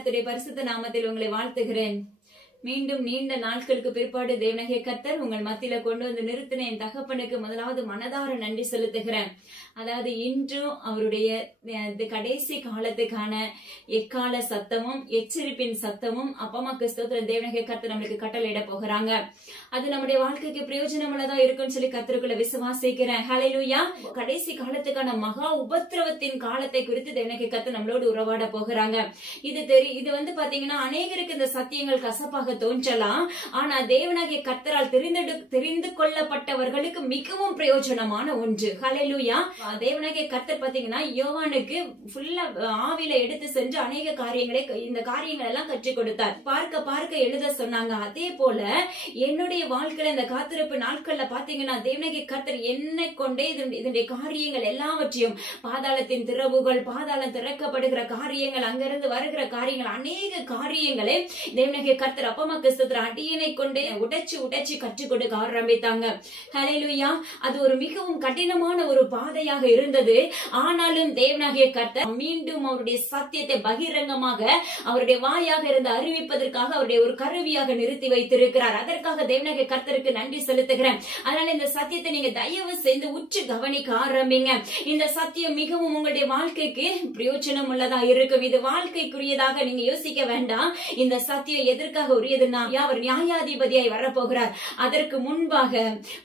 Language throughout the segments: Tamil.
கர்த்தருடைய பரிசுத்த நாமத்தில் உங்களை வாழ்த்துகிறேன். மீண்டும் நீண்ட நாட்களுக்கு பிற்பாடு தேவனாகிய கர்த்தர் உங்கள் மத்தியில கொண்டு வந்து நிறுத்தின என் தகப்பனுக்கு முதலாவது மனதார நன்றி செலுத்துகிறேன். அதாவது இன்றும் அவருடைய கடைசி காலத்துக்கான எக்கால சத்தமும் எச்சரிப்பின் சத்தமும் அப்பமாக்கு ஸ்தோத்திரம் தேவனாகிய கர்த்தர் நம்மளுக்கு கட்டளையிட போகிறாங்க. அது நம்முடைய வாழ்க்கைக்கு பிரயோஜனம் உள்ளதா இருக்குன்னு சொல்லி கர்த்தருக்குள்ள விசுவாசிக்கிறேன். ஹல்லேலூயா. கடைசி காலத்துக்கான மகா உபத்திரவத்தின் காலத்தை குறித்து தேவனாகிய கர்த்தர் நம்மளோடு உறவாட போகிறாங்க. இது வந்து பாத்தீங்கன்னா அநேகருக்கு இந்த சத்தியங்கள் கசப்பாக தோன்றலாம். ஆனா தேவனாகிய கர்த்தரால் தெரிந்து கொள்ளப்பட்டவர்களுக்கு மிகவும் பிரயோஜனமான ஒன்று. ஹல்லேலூயா. தேவனாகிய கர்த்தர் பாத்தீங்கன்னா யோவானுக்கு ஃபுல்லா ஆவில எடுத்து சென்று அநேக இந்த காரியங்கள் எல்லாம் கற்றுக் கொடுத்தார். பார்க்க எழுத சொன்னாங்க. அதே போல என்னுடைய வாழ்க்கையில இந்த காத்திருப்பு நாட்கள்ல பாத்தீங்கன்னா தேவனாகிய கர்த்தர் என்னை கொண்டே இதனுடைய காரியங்கள் எல்லாவற்றையும் பாதாளத்தின் திறவுகள், பாதாளம் திறக்கப்படுகிற காரியங்கள், அங்கிருந்து வருகிற காரியங்கள், அநேக காரியங்களை தேவனாகிய கர்த்தர் அப்பமாக்கு ஸ்தோத்திரம் அடியனை கொண்டே உடைச்சு கற்றுக் கொடுக்க ஆரம்பித்தாங்க. ஹல்லேலூயா. அது ஒரு மிகவும் கடினமான ஒரு பாதையாக இருந்தது. ஆனாலும் தேவனாகிய கர்த்தர் மீண்டும் அவருடைய சத்தியத்தை பகிரங்கமாக அவருடைய வாயாக இருந்து அறிவிப்பதற்காக அவருடைய ஒரு கருவியாக நிறுத்தி வைத்திருக்கிறார். அதற்காக தேவனாகிய கர்த்தருக்கு நன்றி செலுத்துகிறேன். அதனால இந்த சத்தியத்தை நீங்க தயவு செய்து உற்று கவனிக்க ஆரம்பிங்க. இந்த சத்தியம் மிகவும் உங்களுடைய வாழ்க்கைக்கு பிரயோஜனம் உள்ளதா இருக்கும். இது வாழ்க்கைக்குரியதாக நீங்க யோசிக்க வேண்டாம். இந்த சத்தியம் எதற்காக உரியதுன்னா அவர் நியாயாதிபதியாய் வரப்போகிறார். அதற்கு முன்பாக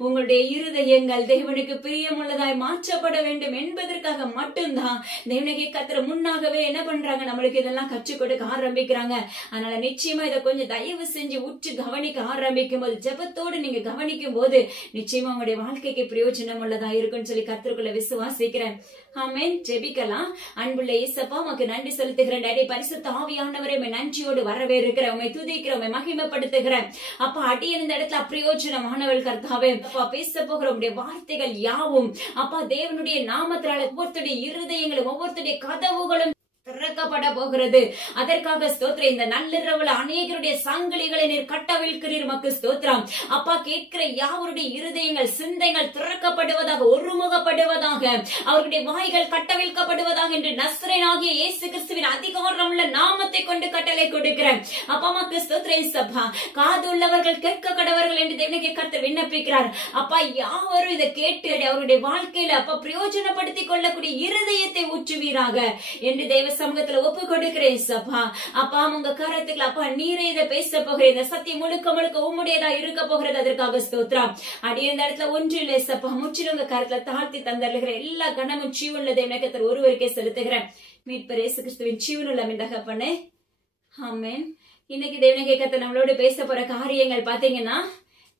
உங்களுடைய இருதயங்கள் தேவனுக்கு பிரியமுள்ளதாய் மாற்றப்பட வேண்டும் என்பதற்காக மட்டும்தான் தேவனாகிய கர்த்தர் முன்னாகவே என்ன பண்றாங்க, நம்மளுக்கு இதெல்லாம் கற்றுக் கொடுக்க ஆரம்பிக்கிறாங்க. அதனால நிச்சயமா இதை கொஞ்சம் தயவு செஞ்சு உற்று கவனிக்க ஆரம்பிக்கும் போது, ஜெபத்தோடு நீங்க கவனிக்கும் போது நிச்சயமா உங்களுடைய வாழ்க்கைக்கு பிரயோஜனம் உள்ளதா இருக்குன்னு சொல்லி கர்த்தருக்குள்ள விசுவாசிக்கிறேன். ஆமென். ஜெபிக்கலாம். அன்புள்ள இயேசப்பா, உமக்கு நன்றி செலுத்துகிறேன். டாடி, பரிசுத்த ஆவியானவரே, உம்மை நன்றியோடு வரவேற்கிறேன், உம்மை துதிக்கிறேன், உம்மை மகிமைப்படுத்துகிறேன். அப்பா, அடியேன் இந்த இடத்துல அப்பிரயோஜனமானவள் கர்த்தாவே. அப்பா, பேச போகிற உம்முடைய வார்த்தைகள் யாவும் அப்பா தேவனுடைய நாமத்தினால ஒவ்வொருத்தருடைய இருதயங்களும் ஒவ்வொருத்தருடைய கதவுகளும் திறக்கப்பட போகிறது. அதற்காக ஸ்தோத்திரம். இந்த நள்ளிரவுல அநேகருடைய சங்கிலிகளை நீர் கட்டவிழ்க்கிறீர். மக்கு ஸ்தோத்திரம். அப்பா, கேட்கிற யாவருடைய இருதயங்கள் சிந்தைகள் திறக்கப்படுவதாக, ஒருமுகப்படுவதாக, அவருடைய வாய்கள் கட்டவிழ்க்கப்படுவதாக என்று நஸ்ரேனாகிய இயேசு கிறிஸ்துவின் அதிகாரம் உள்ள நாமத்தை கொண்டு கட்டளை கொடுக்கிறேன். அப்பா, மக்கு ஸ்தோத்திரம். சபா, காது உள்ளவர்கள் கேட்க கடவர்கள் என்று தேவனாகிய கர்த்தர் விண்ணப்பிக்கிறார். அப்பா, யாவரும் இதை கேட்டு அவருடைய வாழ்க்கையில அப்பா பிரயோஜனப்படுத்திக் கொள்ளக்கூடிய இருதயத்தை ஊற்றுவீராக என்று தேவ சமூகத்துல ஒப்பு கொடுக்கிறேன். சபா, அப்பா உங்க கரத்துக்குள்ள அப்பா நீரே இதை பேச போகிறேன். இந்த சத்தியம் முழுக்க உம்முடையதா இருக்க போகிறது. அதற்காக ஸ்தோத்திரம். அடி இந்த இடத்துல ஒன்று இல்லை சப்பா, முற்றிலும் உங்க கரத்துல தாழ்த்தி தந்தருகிற எல்லா கனமும் ஜீவனுள்ள தேவனாகிய ஒருவருக்கே செலுத்துகிறேன். மீட்பர் இயேசு கிறிஸ்துவின் ஜீவனுள்ள தகப்பனே, ஆமென். இன்னைக்கு தேவனாகிய கர்த்தர் நம்மளோடு பேச போற காரியங்கள் பாத்தீங்கன்னா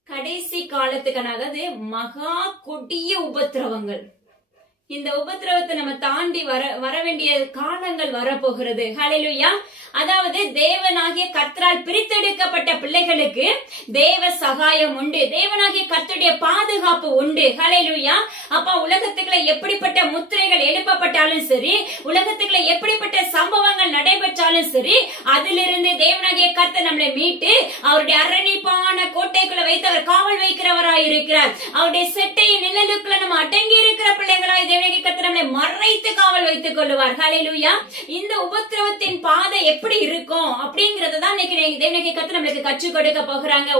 கடைசி காலத்துக்கான, அதாவது மகா கொடிய உபத்திரவங்கள். இந்த உபத்திரவத்தை நம்ம தாண்டி வர வேண்டிய காலங்கள் வரப்போகிறது. ஹல்லேலூயா. அதாவது தேவனாகிய கர்த்தரால் பிரித்தெடுக்கப்பட்ட பிள்ளைகளுக்கு தேவ சகாயம் உண்டு. தேவனாகிய கர்த்தருடைய பாதுகாப்பு உண்டு. ஹல்லேலூயா. அப்பா, உலகத்துக்குள்ள எப்படிப்பட்ட முத்திரைகள் எழுப்பப்பட்டாலும் சரி, உலகத்துக்குள்ள எப்படிப்பட்ட சம்பவங்கள் நடைபெற்றாலும் சரி, அதிலிருந்து தேவனாகிய கர்த்தர் நம்மளை மீட்டு அவருடைய அரணிப்பான கோட்டைக்குள்ள வைத்து அவர் காவல் வைக்கிறவராய் இருக்கிறார். அவருடைய செட்டையின் நிழலுக்குள்ள நம்ம அடங்கி இருக்கிற பிள்ளைகளாய் தேவனாகிய கர்த்தர் நம்மளை மறைத்து காவல் வைத்துக் கொள்வார். ஹல்லேலூயா. இந்த உபத்திரவத்தின் பாதை எப்படி இருக்கும் அப்படிங்கறதான் இன்னைக்கு தேவனாகிய கர்த்தர் நம்மளுக்கு கற்றுக் கொடுக்க போகிறாங்க.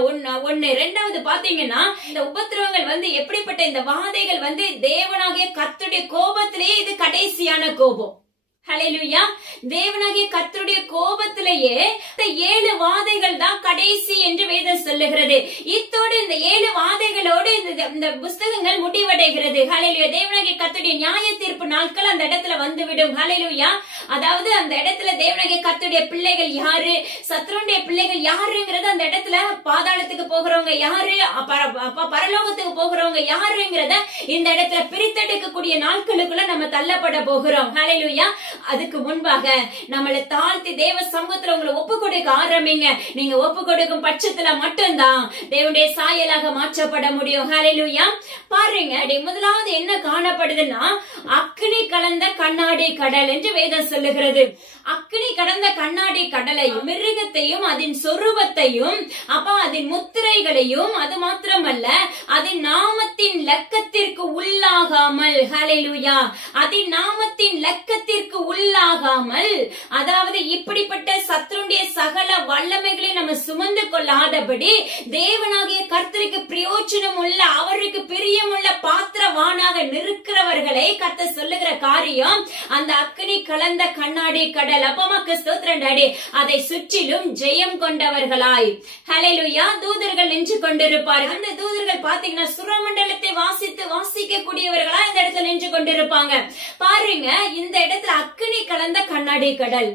ஒன்னு. ரெண்டாவது பாத்தீங்கன்னா, இந்த உபத்திரவங்கள் வந்து எப்படிப்பட்ட இந்த வாதைகள் வந்து தேவனாகிய கர்த்தருடைய கோபத்திலேயே இது கடைசியான கோபம். ஹல்லேலூயா. தேவனாகிய கர்த்தருடைய கோபத்திலேயே 7 வாதைகள் தான் கடைசி என்று வேதம் சொல்லுகிறது. இத்தோடு இந்த 7 வாதைகளோடு இந்த புஸ்தகங்கள் முடிவடைகிறது. ஹல்லேலூயா. தேவனாகிய கர்த்தருடைய நியாய தீர்ப்பு நாட்கள் அந்த இடத்துல வந்துவிடும். ஹல்லேலூயா. அதாவது அந்த இடத்துல தேவனாகிய கர்த்தருடைய பிள்ளைகள் யாரு, சத்ருடைய பிள்ளைகள் யாருங்கிறது, அந்த இடத்துல பாதாளத்துக்கு போகிறவங்க யாரு, பரலோகத்துக்கு போகிறவங்க யாருங்கிறத இந்த இடத்துல பிரித்தெடுக்கக்கூடிய நாட்களுக்குள்ள நம்ம தள்ளப்பட போகிறோம். ஹல்லேலூயா. அதுக்கு முன்பாக நம்மளை தாழ்த்தி தேவ சமூகத்துல உங்களை ஒப்பு கொடுக்க ஆரம்பிங்க. நீங்க ஒப்பு கொடுக்கும் பட்சத்துல மட்டும்தான் தேவனுடைய சாயலாக மாற்றப்பட முடியும். ஹல்லேலூயா. பாருங்க, முதலாவது என்ன காணப்படுதுன்னா, அக்கினி கலந்த கண்ணாடி கடல் என்று வேதம் சொல்லுகிறது. அக்கினி கடந்த கண்ணாடி கடலையும் மிருகத்தையும் அதன் சொரூபத்தையும் அதன் முத்திரைகளையும், அது மாத்திரமல்ல அதன் நாமத்தின் லக்கத்திற்கு உள்ளாகாமல், ஹல்லேலூயா, அதன் நாமத்தின் லக்கத்திற்கு உள்ளாகாமல், அதாவது இப்படிப்பட்ட சத்துருடைய சகல வல்லமைகளை நம்ம சுமந்து கொள்ளாதபடி தேவனாகிய கர்த்தருக்கு பிரயோஜனம் உள்ள, அவருக்கு பிரியமுள்ள பாத்திரவானாக நிற்கிறவர்களை கர்த்தர் சொல்லுகிற காரியம் அந்த அக்கினி கலந்த கண்ணாடி கடல். அப்பமாக்கு ஸ்தோத்திரம் டாடி. அதை சுற்றிலும் ஜெயம் கொண்டவர்களாய், ஹல்லேலூயா, தூதர்கள் நின்று கொண்டிருப்பார்கள். அந்த தூதர்கள் பாத்தீங்கன்னா சுரமண்டலத்தை வாசிக்க கூடியவர்களா இந்த இடத்துல நின்று கொண்டிருப்பாங்க. பாருங்க, இந்த இடத்துல அக்கினி கலந்த கண்ணாடி கடல்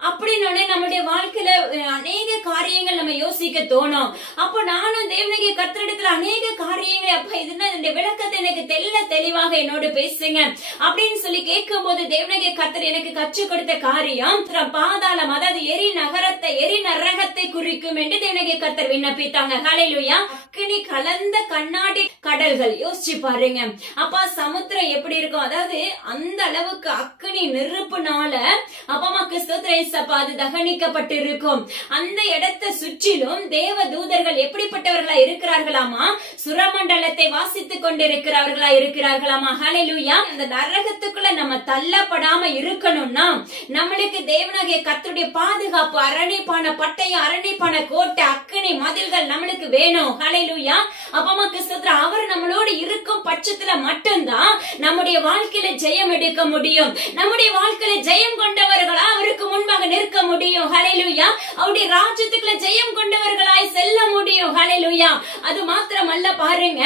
அப்படின்னு நம்முடைய வாழ்க்கையில அநேக காரியங்கள் நம்ம யோசிக்க தோணும். அப்போ நானும் தேவனுடைய கர்த்தரிடத்துல அநேக காரியங்களை, அப்ப இதுன்னா இந்த விளக்கத்தை எனக்கு தெளிவாக என்னோடு பேசுங்க அப்படின்னு சொல்லி கேட்கும் போது தேவனுடைய கர்த்தர் எனக்கு கற்றுக் கொடுத்த காரியம் பாதாளம், அதாவது எரி நரகத்தை குறிக்கும் என்று தேவனுடைய கர்த்தர் விண்ணப்பித்தாங்க. ஹல்லேலூயா. அக்கினி கலந்த கண்ணாடி கடல்கள், யோசிச்சு பாருங்க. அப்ப சமுத்திரம் எப்படி இருக்கும், அதாவது அந்த அளவுக்கு அக்கினி நெருப்புனால அது தகனிக்கப்பட்டிருக்கும். அந்த இடத்தை சுற்றிலும் தேவ தூதர்கள் எப்படிப்பட்டவர்களா இருக்கிறார்களாமா, சுரமண்டலத்தை வாசித்துக் கொண்டிருக்கிறவர்களா இருக்கிறார்களாமா. ஹல்லேலூயா. அந்த நரகத்துக்குள்ள நம்ம தள்ளப்படாம இருக்கணும்னா நம்மளுக்கு தேவனாகிய கர்த்தருடைய பாதுகாப்பு, அரணிப்பான பட்டயம், அரணிப்பான கோட்டை, அக்கினி மதில்கள் நம்மளுக்கு வேணும். ஹல்லேலூயா. அப்பமாக்கு ஸ்தோத்திரம். அவர் நம்மளோடு இருக்கும் பட்சத்துல மட்டும்தான் நம்முடைய வாழ்க்கையில ஜெயம் எடுக்க முடியும். நம்முடைய வாழ்க்கையில ஜெயம் கொண்டவர்களா அவருக்கு முன்பாக நிற்க முடியும். ஹல்லேலூயா. அவருடைய ராஜ்யத்துக்குள்ள ஜெயம் கொண்டவர்களாய் செல்ல முடியும். ஹல்லேலூயா. அது மாத்திரமல்ல, பாருங்க,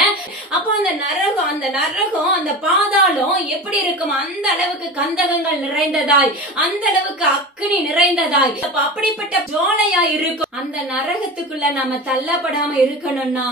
அப்ப அந்த நரகம் அந்த பாதாளம் எப்படி இருக்கும், அந்த அளவுக்கு கந்தகங்கள் நிறைந்ததாய், அந்த அளவுக்கு அக்கினி நிறைந்ததாய், அப்படிப்பட்ட ஜுவாலையா இருக்கும். அந்த நரகத்துக்குள்ள நம்ம தள்ளப்படாம இருக்கணும்னா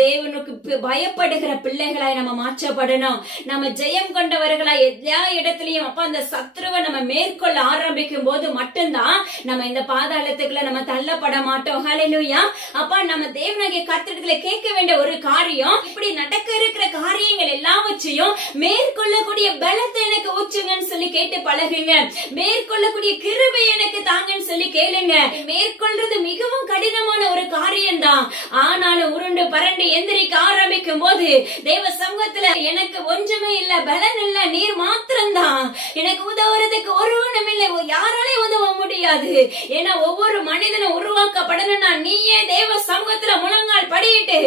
தேவனுக்கு பயப்படுகிற பிள்ளைகளாய் நம்ம மாற்றப்படணும். நம்ம ஜெயம் கொண்டவர்களாய் எல்லா இடத்திலையும் அந்த சத்ருவை நம்ம மேற்கொள்ள ஆரம்பிக்கும் போது மட்டும்தான் நம்ம இந்த பாதாளத்துக்குள்ள நம்ம தள்ளப்பட மாட்டோம். ஹல்லேலூயா. அப்ப நம்ம தேவனாகிய கர்த்தரிடத்துல கேட்க வேண்டிய ஒரு காரியம், இப்படி நடக்க இருக்கிற காரியங்கள் எல்லாவற்றையும் மேற்கொள்ளக்கூடிய பலத்தை எனக்கு ஊற்றுங்கன்னு சொல்லி கேட்டு பழகுங்க. மேற்கொள்ளக்கூடிய கிருபை எனக்கு தாங்கன்னு சொல்லி கேளுங்க. மேற்கொள்றது மிகவும் கடினமான ஒரு காரியம் தான். ஆனாலும் உருண்டு பரண்டு எந்திரிக்க ஆரம்பிக்கும் போது தேவ சமூகத்துல எனக்கு ஒன்றுமே இல்ல, பலன் இல்ல, நீர் மாத்திரம்தான், எனக்கு உதவுறதுக்கு ஒருவனும் இல்லை, யாராலே உதவ முடியாது. ஏன்னா ஒவ்வொரு மனிதனும் உருவாக்கப்படணும்னா நீயே தேவ சமூகத்துல முழங்கால் படியிட்டு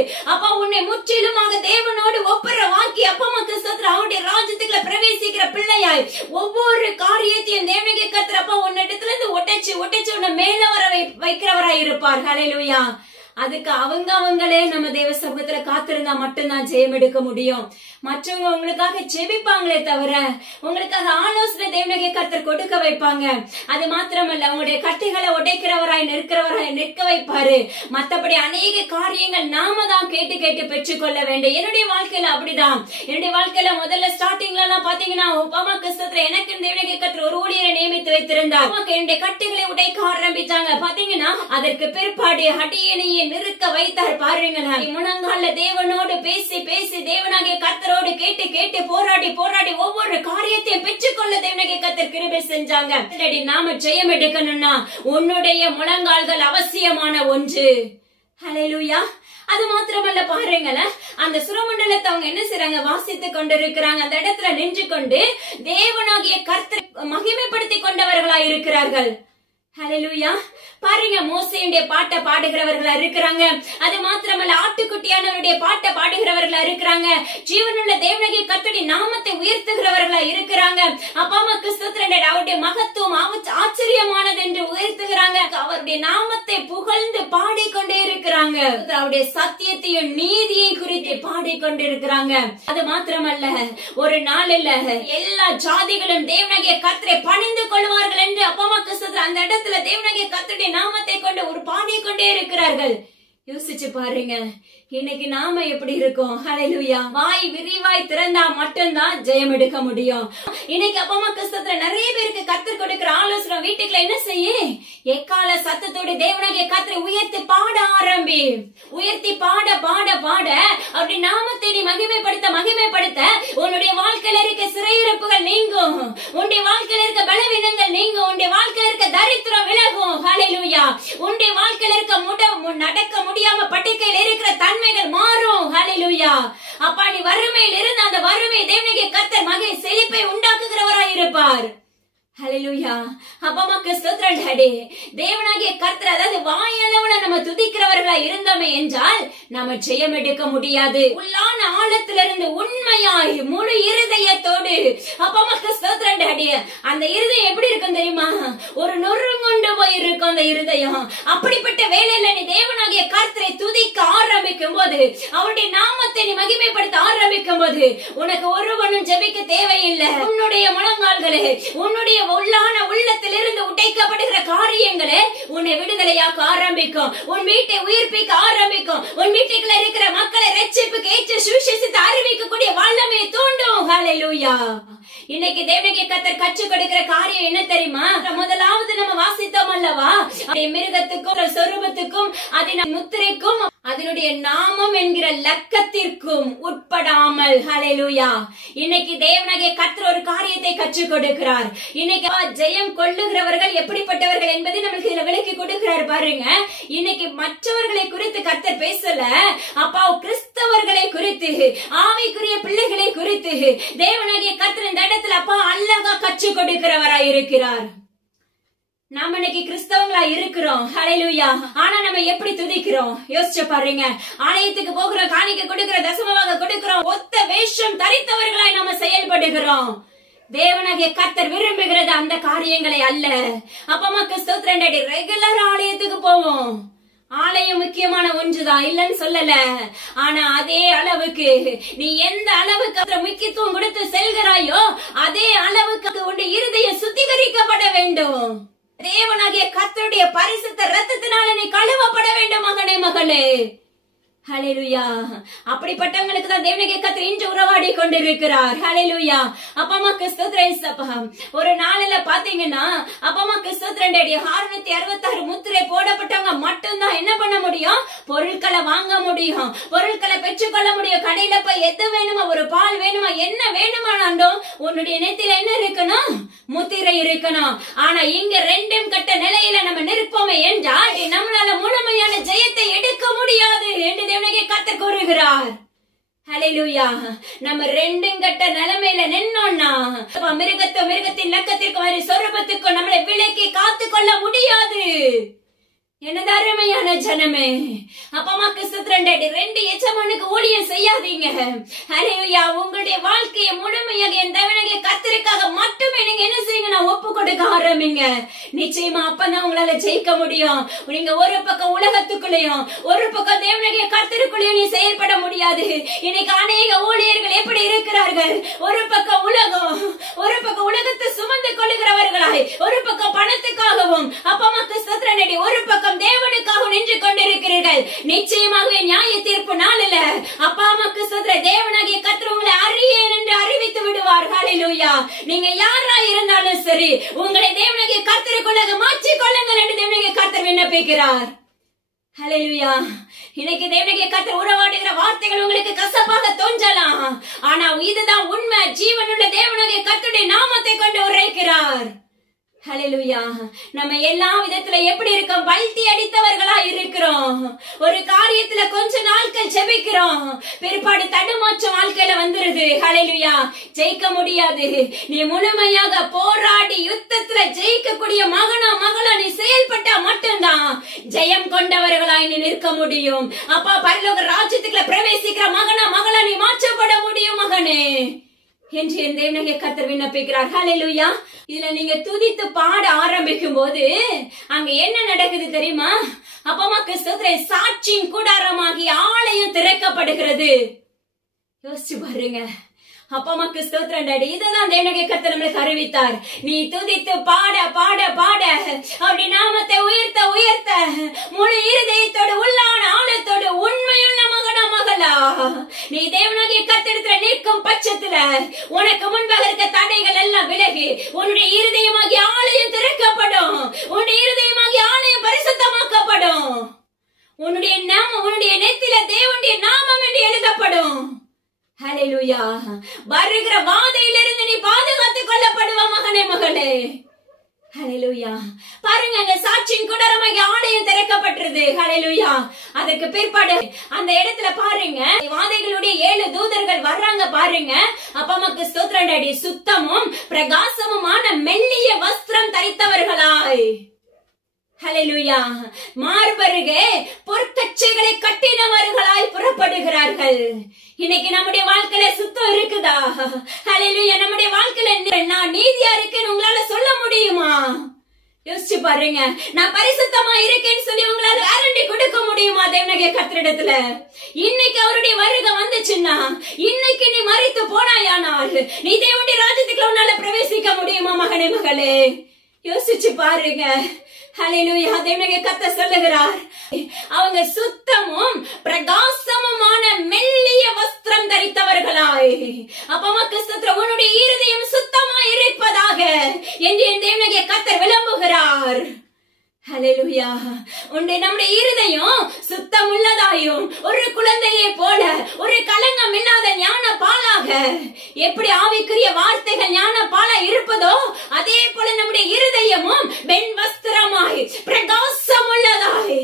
உன்னை முற்றிலுமாக தேவனோடு ஒப்புற வாக்கி அப்பமாக்கு ஸ்தோத்திரம் அவருடைய ராஜ்யத்துக்குள்ள பிரவேசிக்கிற பிள்ளையாய் ஒவ்வொரு காரியத்தையும் தேவனுடைய கர்த்தர் உன்னிடத்துல இருந்து ஒட்டச்சு உன்னை மேல வர வைக்கிறவராய் இருப்பார். ஹல்லேலூயா. அதுக்கு அவங்களே நம்ம தேவ சமூகத்துல காத்திருந்தா மட்டும்தான் ஜெயம் எடுக்க முடியும். மற்றவங்க உங்களுக்காக ஜெபிப்பாங்களே தவிர உங்களுக்காக ஆலோசனை தேவனுடைய கர்த்தர் கொடுக்க வைப்பாங்க. அது மாத்திரமல்ல, உங்களுடைய கட்டைகளை உடைக்கிறவராய் நிற்க வைப்பாரு. மத்தபடி அநேக காரியங்கள் நாம தான் கேட்டு பெற்றுக்கொள்ள வேண்டும். என்னுடைய வாழ்க்கையில அப்படிதான். என்னுடைய வாழ்க்கையில முதல்ல ஸ்டார்டிங்ல எல்லாம் பாத்தீங்கன்னா எனக்கு தேவனுடைய கர்த்தர் ஒரு ஊழியரை நியமித்து வைத்திருந்தார். என்னுடைய கட்டைகளை உடைக்க ஆரம்பிச்சாங்க. பாத்தீங்கன்னா அதற்கு பிற்பாடு அடியேனையே நிறுத்த வைத்தார். பாருங்களேன், முழங்கால தேவனோடு பேசி தேவனாகிய கர்த்தரோடு கேட்டு போராடி ஒவ்வொரு காரியத்தையும் பெற்றுக்கொள்ள தேவனாகிய கர்த்தர் கிருபை செஞ்சாங்க. நாம ஜெயம் எடுக்கணும்னா உன்னுடைய முழங்கால்கள் அவசியமான ஒன்று. ஹல்லேலூயா. அது மாத்திரமல்ல, பாருங்களேன், அந்த சுரமண்டலத்தை அவங்க என்ன செய்றாங்க, வாசித்துக் கொண்டிருக்கிறாங்க. அந்த இடத்துல நின்று கொண்டு தேவனாகிய கர்த்தரை மகிமைப்படுத்திக் கொண்டவர்களா இருக்கிறார்கள். ஹல்லேலூயா. பாருங்க, மோசேயுடைய பாட்டை பாடுகிறவர்களா இருக்கிறாங்க. அது மாத்திரமல்ல, ஆட்டுக்குட்டியானவருடைய பாட்டை பாடுகிறவர்களா இருக்கிறாங்க. ஜீவனுள்ள தேவனாகிய கர்த்தருடைய நாமத்தை உயர்த்துகிறவர்களா இருக்கிறாங்க. அப்பாவுக்கு ஸ்தோத்திரம், அவருடைய மகத்துவம் ஆச்சரியமானது என்று உயர்த்துகிறாங்க. அவருடைய நாமத்தை புகழ்ந்து பாடிக்கொண்டே இருக்கிறாங்க. அவருடைய சத்தியத்தையும் நீதியை குறித்து பாடிக்கொண்டிருக்கிறாங்க. அது மாத்திரமல்ல, ஒரு நாள் இல்ல, எல்லா ஜாதிகளும் தேவனாகிய கர்த்தரை பணிந்து கொள்வார்கள் என்று அப்பாவுக்கு ஸ்தோத்திரம் அந்த இடத்துல தேவனாகிய கர்த்தருடைய நாமத்தை கொண்டு ஒரு பாடிக்கொண்டே இருக்கிறார்கள். யோசிச்சு பாருங்க, இன்னைக்கு நாம எப்படி இருக்கோம். ஹல்லேலூயா. வாய் விரிவாய் திறந்தா மட்டும்தான் ஜெயம் எடுக்க முடியும். இன்னைக்கு அப்பமா கிறிஸ்தத்துல நிறைய பேருக்கு கர்த்தர் கொடுக்கிற ஆலோசனை, வீட்டுக்குள்ள என்ன செய்ய, எக்கால சத்தத்தோடு தேவனாகிய கர்த்தரை உயர்த்தி பாட ஆரம்பி. உயர்த்தி பாட அப்படி நாமத்தை நீ மகிமைப்படுத்த உன்னுடைய வாழ்க்கையில இருக்க சிறையிருப்புகள் நீங்க ஹல்லேலூயா. அப்பமாக்கு ஸ்தோத்திரம் டாடி. தேவனாகிய கர்த்தர், அதாவது வாயளவுல நம்ம துதிக்கிறவர்களா இருந்தோமே என்றால் நாம ஜெயம் எடுக்க முடியாது. உள்ளான ஆழத்திலிருந்து உண்மையாய் முழு இருதயத்தோடு அப்பமாக்கு ஸ்தோத்திரம் டாடி. அந்த இருதயம் எப்படி இருக்கும் தெரியுமா? ஒரு நொறுங்குண்டு போய் இருக்கும் அந்த இருதயம். அப்படிப்பட்ட வேளையில நீ தேவனாகிய கர்த்தரை துதிக்க ஆரம்பிக்கும் போது, அவருடைய நாமத்தை நீ மகிமைப்படுத்த ஆரம்பிக்கும் போது, உனக்கு ஒருவனும் ஜெபிக்க தேவையில்லை. உன்னுடைய முழங்கால்களே, உன்னுடைய உள்ளான உள்ளத்திலிருந்து உடைக்கப்படுகிற காரியங்களே உன்னை விடுதலையாக்க ஆரம்பிக்கும். உன் வீட்டை உயிர்ப்பிக்க ஆரம்பிக்கும். உன் வீட்டுக்குள்ள இருக்கிற மக்களை ரட்சிப்புக்கு ஏற்ற சுவிசேஷத்தை அறிவிக்கக்கூடிய வல்லமையை தூண்டும். ஹல்லேலூயா. இன்னைக்கு தேவனாகிய கர்த்தர் கற்றுக் கொடுக்கிற காரியம் என்ன தெரியுமா? முதலாவது நம்ம வாசித்தோம் அல்லவா, மிருகத்துக்கும் சொரூபத்துக்கும் அதன் முத்திரைக்கும் அதனுடைய நாமம் என்கிற லக்கத்திற்கும் உட்படாமல். ஹல்லேலூயா. இன்னைக்கு தேவனாகிய கர்த்தர் ஒரு காரியத்தை கற்றுக் கொடுக்கிறார். இன்னைக்கு ஜெயம் கொள்ளுகிறவர்கள் எப்படிப்பட்டவர்கள் என்பதை நமக்கு இதுல விளக்கி கொடுக்கிறார் பாருங்க. இன்னைக்கு மற்றவர்களை குறித்து கர்த்தர் பேசல, அப்பா கிறிஸ்தவர்களை குறித்து, ஆவிக்குரிய பிள்ளைகளை குறித்து தேவனாகிய கர்த்தர் இந்த இடத்துல அப்பா அழகா கற்றுக் கொடுக்கிறவராய் இருக்கிறார். நாம இன்னைக்கு கிறிஸ்தவங்களா இருக்கிறோம். ஹல்லேலூயா. ஆனா நம்ம எப்படி துதிக்கிறோம் யோசிச்சு பாருங்க. ஆலயத்துக்கு போகிறோம், காணிக்க கொடுக்கிறோம், தசமபாகம் கொடுக்கிறோம், ஒத்த வேஷம் தரித்தவர்களாய் நாம செயல்படுகிறோம். தேவனாகிய கர்த்தர் விரும்புகிறது அந்த காரியங்களை அல்ல. அப்பமாக்கு ஸ்தோத்திரம் டாடி. ரெகுலர் ஆலயத்துக்கு போவோம். ஆலயம் முக்கியமான ஒன்றுதான், இல்லன்னு சொல்லல. ஆனா அதே அளவுக்கு நீ எந்த அளவுக்கு முக்கியத்துவம் கொடுத்து செல்கிறாயோ அதே அளவுக்கு உன்னுடைய இருதயம் சுத்திகரிக்கப்பட வேண்டும். தேவனாகிய கர்த்தருடைய பரிசுத்த இரத்தத்தினால நீ கழுவப்பட வேண்டும் மகனே, மகளே. ஹல்லேலூயா. அப்படிப்பட்டவங்களுக்கு தான் தேவனாகிய கர்த்தர் இன்று உறவாடி கொண்டிருக்கிறார். ஹல்லேலூயா. அப்பமாக்கு ஸ்தோத்திரம். ஒரு நாளில பாத்தீங்கன்னா அப்பமாக்கு ஸ்தோத்திரம் டாடி 666 முத்திரை போடப்பட்டவங்க மட்டும்தான் என்ன பண்ண முடியும்? பொருட்களை வாங்க முடியும், பொருட்களை பெற்றுக்கொள்ள முடியும். கடையில போய் எது வேணுமா, ஒரு பால் வேணுமா, என்ன வேணுமானாலும் உன்னுடைய நெத்தில என்ன இருக்கணும்? முத்திரை இருக்கணும். ஆனா இங்க ரெண்டும் கட்ட நிலையில நம்ம நிற்போமே என்றால் நம்மளால முழுமையான ஜெயத்தை எடுக்க முடியாது என்று தேவனாகிய கர்த்தர் கூறுகிறார். ஹல்லேலூயா. நம்ம ரெண்டும் கட்ட நிலைமையில நின்னோம்னா மிருகத்தின் லக்கத்திற்கும் சொரூபத்துக்கும் நம்மளை விலக்கி காத்து கொள்ள முடியாது. எனது அருமையான ஜனமே, அப்பமாக்கு ஸ்தோத்திரம் டாடி. 2 எஜமானுக்கு ஊழியம் செய்யாதீங்க. ஹல்லேலூயா. உங்களுடைய வாழ்க்கையை முழுமையாக என் தேவனாகிய கர்த்தருக்காக மட்டுமே நீங்க என்ன செய்யுங்க, ஒப்பு கொடுக்க ஆரம்பிங்க. நிச்சயமா அப்பதான் உங்களால ஜெயிக்க முடியும். நீங்க ஒரு பக்கம் உலகத்துக்குள்ளேயும் ஒரு பக்கம் தேவனாகிய கர்த்தருக்குள்ளேயும் நீ செயல்பட முடியாது. இன்னைக்கு அநேக ஊழியர்கள் எப்படி இருக்கிறார்கள்? ஒரு பக்கம் உலகம், ஒரு பக்கம் உலகத்தை சுமந்து கொள்ளுகிறவர்களாய், ஒரு பக்கம் பணத்துக்காகவும் அப்பமாக்கு ஸ்தோத்திரம் டாடி, ஒரு பக்கம் தேவனுக்காக நின்று கொண்டிருக்கிறீர்கள். நிச்சயமாகவே நியாய தீர்ப்பு நாளில அப்பா அம்மாக்கு சொல்ற தேவனாகிய கர்த்தர் உங்களை அறியேன் என்று அறிவித்து விடுவார். ஹல்லேலூயா. நீங்க யாரா இருந்தாலும் சரி, உங்களை தேவனாகிய கர்த்தருக்குள்ளாக மாற்றிக் கொள்ளுங்கள் என்று தேவனாகிய கர்த்தர் விண்ணப்பிக்கிறார். ஹல்லேலூயா. இன்னைக்கு தேவனாகிய கர்த்தர் உறவாடுகிற வார்த்தைகள் உங்களுக்கு கசப்பாக தோன்றலாம். ஆனா இதுதான் உண்மை. ஜீவனுள்ள தேவனாகிய கர்த்தருடைய நாமத்தை கொண்டு உரைக்கிறார். ஹல்லேலூயா. நம்ம எல்லா விதத்துல எப்படி இருக்கோம்? பல்டி அடித்தவர்களா இருக்கிறோம். ஒரு காரியத்துல கொஞ்ச நாட்கள் ஜெபிக்கிறோம், பிற்பாடு தடுமாற்றம் வாழ்க்கையில வந்துருது. ஹல்லேலூயா. ஜெயிக்க முடியாது. நீ முழுமையாக போராடி யுத்தத்துல ஜெயிக்கக்கூடிய மகனா மகளா நீ செயல்பட்டா மட்டும்தான் ஜெயம் கொண்டவர்களாய் நீ நிற்க முடியும். அப்பா பரலோக ராஜ்யத்துக்குள்ள பிரவேசிக்கிற மகனா மகளா நீ மாற்றப்பட முடியும் மகனே என்று என் தேவனாகிய கர்த்தர் விண்ணப்பிக்கிறார். ஹல்லேலூயா. இதுல நீங்க துதித்து பாட ஆரம்பிக்கும் போது அங்க என்ன நடக்குது தெரியுமா? அப்பமாக்கு ஸ்தோத்திரம், சாட்சியின் கூடாரமாகி ஆலயம் திறக்கப்படுகிறது. யோசிச்சு பாருங்க. அப்பமாக்கு ஸ்தோத்திரம் டாடி. இதுதான் தேவனாகிய கர்த்தர் நம்மளுக்கு அறிவித்தார். நீ துதித்து பாட பாட பாட அப்படி நாமத்தை உயர்த்த உயர்த்த முழு இருதயத்தோடு உள்ளான ஆழத்தோடு உண்மையுள்ள மகனா மகளா நீ தேவனாகிய கர்த்தரிடத்துல நிற்கும் பட்சத்துல உனக்கு முன்பாக இருக்க தடைகள் எல்லாம் விலகி உன்னுடைய இருதயமாகிய ஆலயம் திறக்கப்படும். உன்னுடைய இருதயமாகிய ஆலயம் பரிசுத்தமாக்கப்படும். உன்னுடைய நாமம் உன்னுடைய நெத்தில தேவனுடைய நாமம் என்று எழுதப்படும். ஹல்லேலூயா. வருகிற வாதையிலிருந்து நீ பாதுகாத்துக் கொள்ளப்படுவ மகனே, மகளே. ஹல்லேலூயா. பாருங்க, அந்த சாட்சியின் கூடாரமாகிய ஆலயம் திறக்கப்பட்டது. ஹல்லேலூயா. அதற்கு பிற்பாடு அந்த இடத்துல பாருங்க வாதைகளுடைய 7 தூதர்கள் வர்றாங்க பாருங்க. அப்பமாக்கு ஸ்தோத்திரம் ஸ்தோத்திரம் டாடி. சுத்தமும் பிரகாசமுமான மெல்லிய வஸ்திரம் தரித்தவர்களாய், ஹல்லேலூயா, மார்பருகே பொற்கச்சைகளை கட்டினவர்களாய் புறப்படுகிறார்கள். இன்னைக்கு நம்முடைய வாழ்க்கையில சுத்தம் இருக்குதா? ஹல்லேலூயா. நம்முடைய வாழ்க்கையில நான் நீதியா இருக்கேன்னு உங்களால சொல்ல முடியுமா? யோசிச்சு பாருங்க. நான் பரிசுத்தமா இருக்கேன்னு சொல்லி உங்களால கேரண்டி கொடுக்க முடியுமா தேவனுடைய கர்த்தரிடத்துல? இன்னைக்கு அவருடைய வருகை வந்துச்சுன்னா, இன்னைக்கு நீ மரித்து போனாயானால் நீ தேவனுடைய ராஜ்யத்துக்குள்ள உன்னால பிரவேசிக்க முடியுமா மகனே மகளே? யோசிச்சு பாருங்க. ஹல்லேலூயா. தேவனுடைய கர்த்தர் சொல்லுகிறார், அவங்க சுத்தமும் பிரகாசமுமான மெல்லிய வஸ்திரம் தரித்தவர்களாய். அப்ப ஸ்தோத்திரம், உன்னுடைய இருதயம் சுத்தமா இருப்பதாக என்று என் தேவனுடைய கர்த்தர் விளம்புகிறார். ஹல்லேலூயா. நம்முடைய இருதயம் சுத்தம் உள்ளதாயும் ஒரு குழந்தையை போல ஒரு களங்கம் இல்லாத ஞான பாலாக, எப்படி ஆவிக்குரிய வார்த்தைகள் ஞான பாலா இருப்பதோ அதே போல நம்முடைய இருதயமும் வெண் வஸ்திரமாய் பிரகாசம் உள்ளதாய்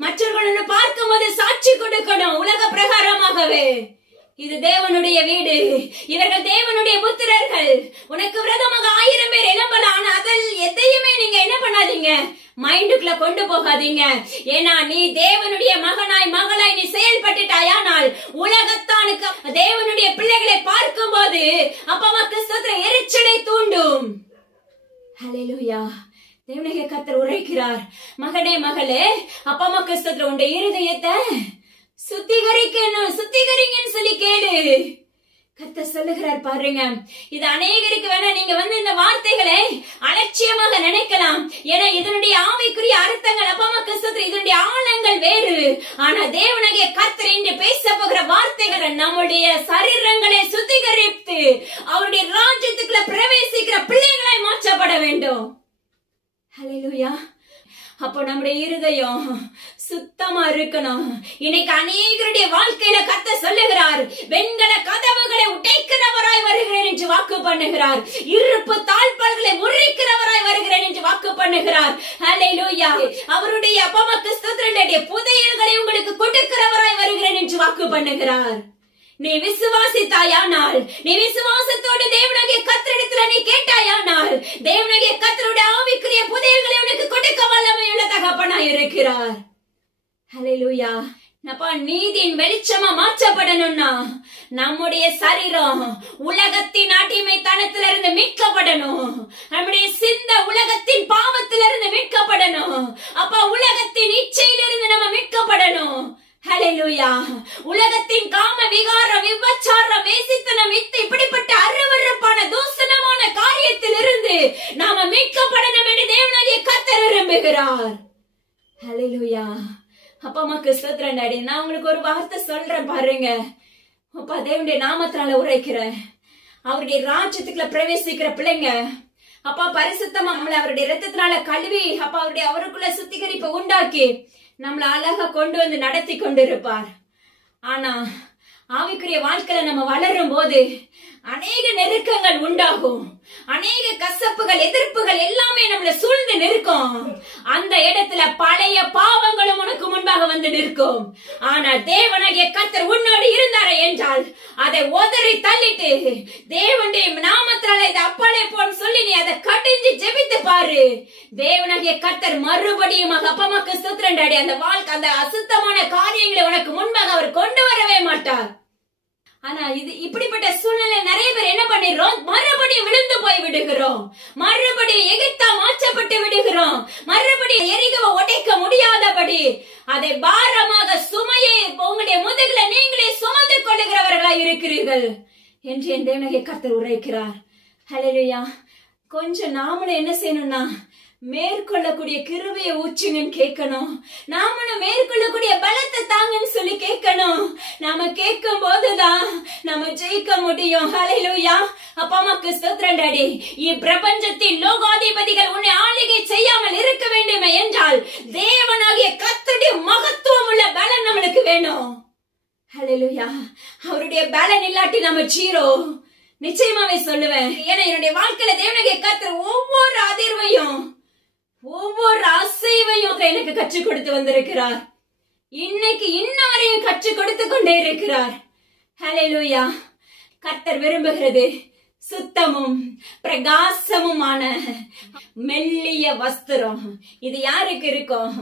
மற்றவர்கள் பார்க்கும் போது சாட்சி கொடுக்கணும் உலக பிரகாரமாகவே. இது தேவனுடைய வீடு, இவர்கள் தேவனுடைய புத்திரர்கள். உனக்கு விரோதமாக 1000 பேர் எழும்பலாம், ஆனா அதில் எதையுமே நீங்க என்ன பண்ணாதீங்க, மைண்டுக்குள்ள கொண்டு போகாதீங்க. ஏன்னா நீ தேவனுடைய மகனாய் மகளாய் நீ செயல்பட்டுட்டாயானால் உலகத்தானுக்கு தேவனுடைய பிள்ளைகளை பார்க்கும் போது அப்பா ஸ்தோத்திரம் எரிச்சலை தூண்டும். ஹல்லேலூயா. தேவனுடைய கர்த்தர் உரைக்கிறார், மகனே மகளே, அப்பா ஸ்தோத்திரம் உன்னுடைய இருதயத்தை சுத்திகரிங்கன்னு சொல்லி கேளு. கர்த்தர் சொல்லுகிறார் பாருங்க. இது அநேகருக்கு வேணா நீங்க இந்த வார்த்தைகளை அலட்சியமாக நினைக்கலாம். ஏன்னா இதனுடைய ஆவிக்குரிய அர்த்தங்கள் அப்பா ஸ்தோத்திரம் இதனுடைய ஆழங்கள் வேறு. ஆனா தேவனாகிய கர்த்தர் இன்று பேச போகிற வார்த்தைகளை நம்முடைய சரீரங்களை சுத்திகரித்து அவருடைய ராஜ்யத்துக்குள்ள பிரவேசிக்கிற பிள்ளைகளாய் மாற்றப்பட வேண்டும். ஹல்லேலூயா. அப்போ நம்முடைய இருதயம் சுத்தமா இருக்கணும். இன்னைக்கு அநேகருடைய வாழ்க்கையில கர்த்தர் சொல்லுகிறார், வெண்கல கதவுகளை உடைக்கிறவராய் வருகிறேன் என்று வாக்கு பண்ணுகிறார். இருப்பு தாழ்பால்களை முறிக்கிறவராய் வருகிறேன் என்று வாக்கு பண்ணுகிறார். ஹல்லேலூயா. அவருடைய அப்பா ஸ்தோத்திரங்களுடைய புதையல்களை உங்களுக்கு கொடுக்கிறவராய் வருகிறேன் என்று வாக்கு பண்ணுகிறார். நீ விசுவாசித்தாயானால், நீ விசுவாசத்தோடு தேவனாகிய கர்த்தரிடத்துல நீ கேட்டாயானால் தேவனாகிய கர்த்தருடைய ஆவிக்குரிய புதையல்களை உனக்கு கொடுக்க வல்லமையுள்ள தகப்பனாய் இருக்கிறார். ஹல்லேலூயா. அப்பா நீதியின் வெளிச்சமா மாற்றப்படணும்னா நம்முடைய சரீரம் உலகத்தின் அடிமைத்தனத்திலிருந்து மீட்கப்படணும். நம்முடைய சிந்த உலகத்தின் பாவத்திலிருந்து மீட்கப்படணும். அப்பா உலகத்தின் இச்சையிலிருந்து நம்ம மீட்கப்படணும். ஹல்லேலூயா. உலகத்தின் காம விகாரம், விபச்சாரம், வேசித்தனம், இப்படிப்பட்ட அருவருப்பான தூசணமான காரியத்திலிருந்து நாம மீட்கப்படணும் என்று தேவனாகிய கர்த்தர் விரும்புகிறார். ஹல்லேலூயா. அப்பா ஸ்தோத்திரம் டாடி. நான் உங்களுக்கு ஒரு வார்த்தை சொல்றேன் பாருங்க. அப்பா தேவனுடைய நாமத்தினால உரைக்கிறேன். அவருடைய ராஜ்யத்துக்குள்ள பிரவேசிக்கிற பிள்ளைங்க அப்பா பரிசுத்தமா நம்மள அவருடைய இரத்தத்தினால கழுவி அப்பா அவருக்குள்ள சுத்திகரிப்பை உண்டாக்கி நம்மள அழகா கொண்டு வந்து நடத்தி கொண்டிருப்பார். ஆனா ஆவிக்குரிய வாழ்க்கையில நம்ம வளரும் போது அநேக நெருக்கங்கள் உண்டாகும். அநேக கசப்புகள், எதிர்ப்புகள் எல்லாமே நம்மள சூழ்ந்து நிற்கும். அந்த இடத்துல பழைய பாவங்களும் உனக்கு முன்பாக வந்து நிற்கும். ஆனா தேவனாகிய கர்த்தர் உன்னோடு இருந்தாரே என்றால் அதை உதறி தள்ளிட்டு தேவனுடைய நாமத்தால இதை அப்பாலே போன்னு சொல்லி நீ அதை கடிஞ்சு ஜெபித்து பாரு. தேவனாகிய கர்த்தர் மறுபடியும் அப்பா ஸ்தோத்திரம் டாடி அந்த வாழ்க்கை அந்த அசுத்தமான காரியங்களை உனக்கு முன்பாக அவர் கொண்டு வரவே மாட்டார். ஆனா இது இப்படிப்பட்ட சூழ்நிலை நிறைய பேர் என்ன பண்ணிடுறோம், மறுபடியும் விழுந்து போய் விடுகிறோம், மறுபடியும் எகிப்தா மாற்றப்பட்டு விடுகிறோம், மறுபடியும் எரிகவை உடைக்க முடியாதபடி அதை பாரமாக சுமையை உங்களுடைய முதுகுல நீங்களே சுமந்து கொள்ளுகிறவர்களா இருக்கிறீர்கள் என்று என் தேவனாகிய கர்த்தர் உரைக்கிறார். ஹல்லேலூயா. கொஞ்சம் நாமளும் என்ன செய்யணும்னா மேற்கொள்ளக்கூடிய கிருபையை ஊற்றுங்கன்னு கேட்கணும். நாமளும் மேற்கொள்ளக்கூடிய பலத்தை தாங்கன்னு சொல்லி கேட்கணும். நாம கேட்கும் போதுதான் நம்ம ஜெயிக்க முடியும். ஹல்லேலூயா. அப்பா ஸ்தோத்திரம் டாடி. இப்பிரபஞ்சத்தின் லோகாதிபதிகள் உன்னை ஆளுகை செய்யாமல் இருக்க வேண்டும் என்றால் தேவனாகிய கர்த்தருடைய மகத்துவம் உள்ள பலன் நம்மளுக்கு வேணும். ஹல்லேலூயா. அவருடைய பலன் இல்லாட்டி நம்ம ஜீரோ. நிச்சயமாவே சொல்லுவேன். ஏன்னா என்னுடைய வாழ்க்கையில தேவனாகிய கர்த்தர் ஒவ்வொரு அதிர்வையும் ஒவ்வொரு அசைவையும் எனக்கு கற்றுக் கொடுத்து வந்திருக்கிறார். இன்னைக்கு இன்னவரையும் கற்றுக் கொடுத்து கொண்டே இருக்கிறார். ஹல்லேலூயா. கர்த்தர் விரும்புகிறது சுத்தமும் பிரகாசமுமான மெல்லிய வஸ்திரம். இது யாருக்கு இருக்கும்?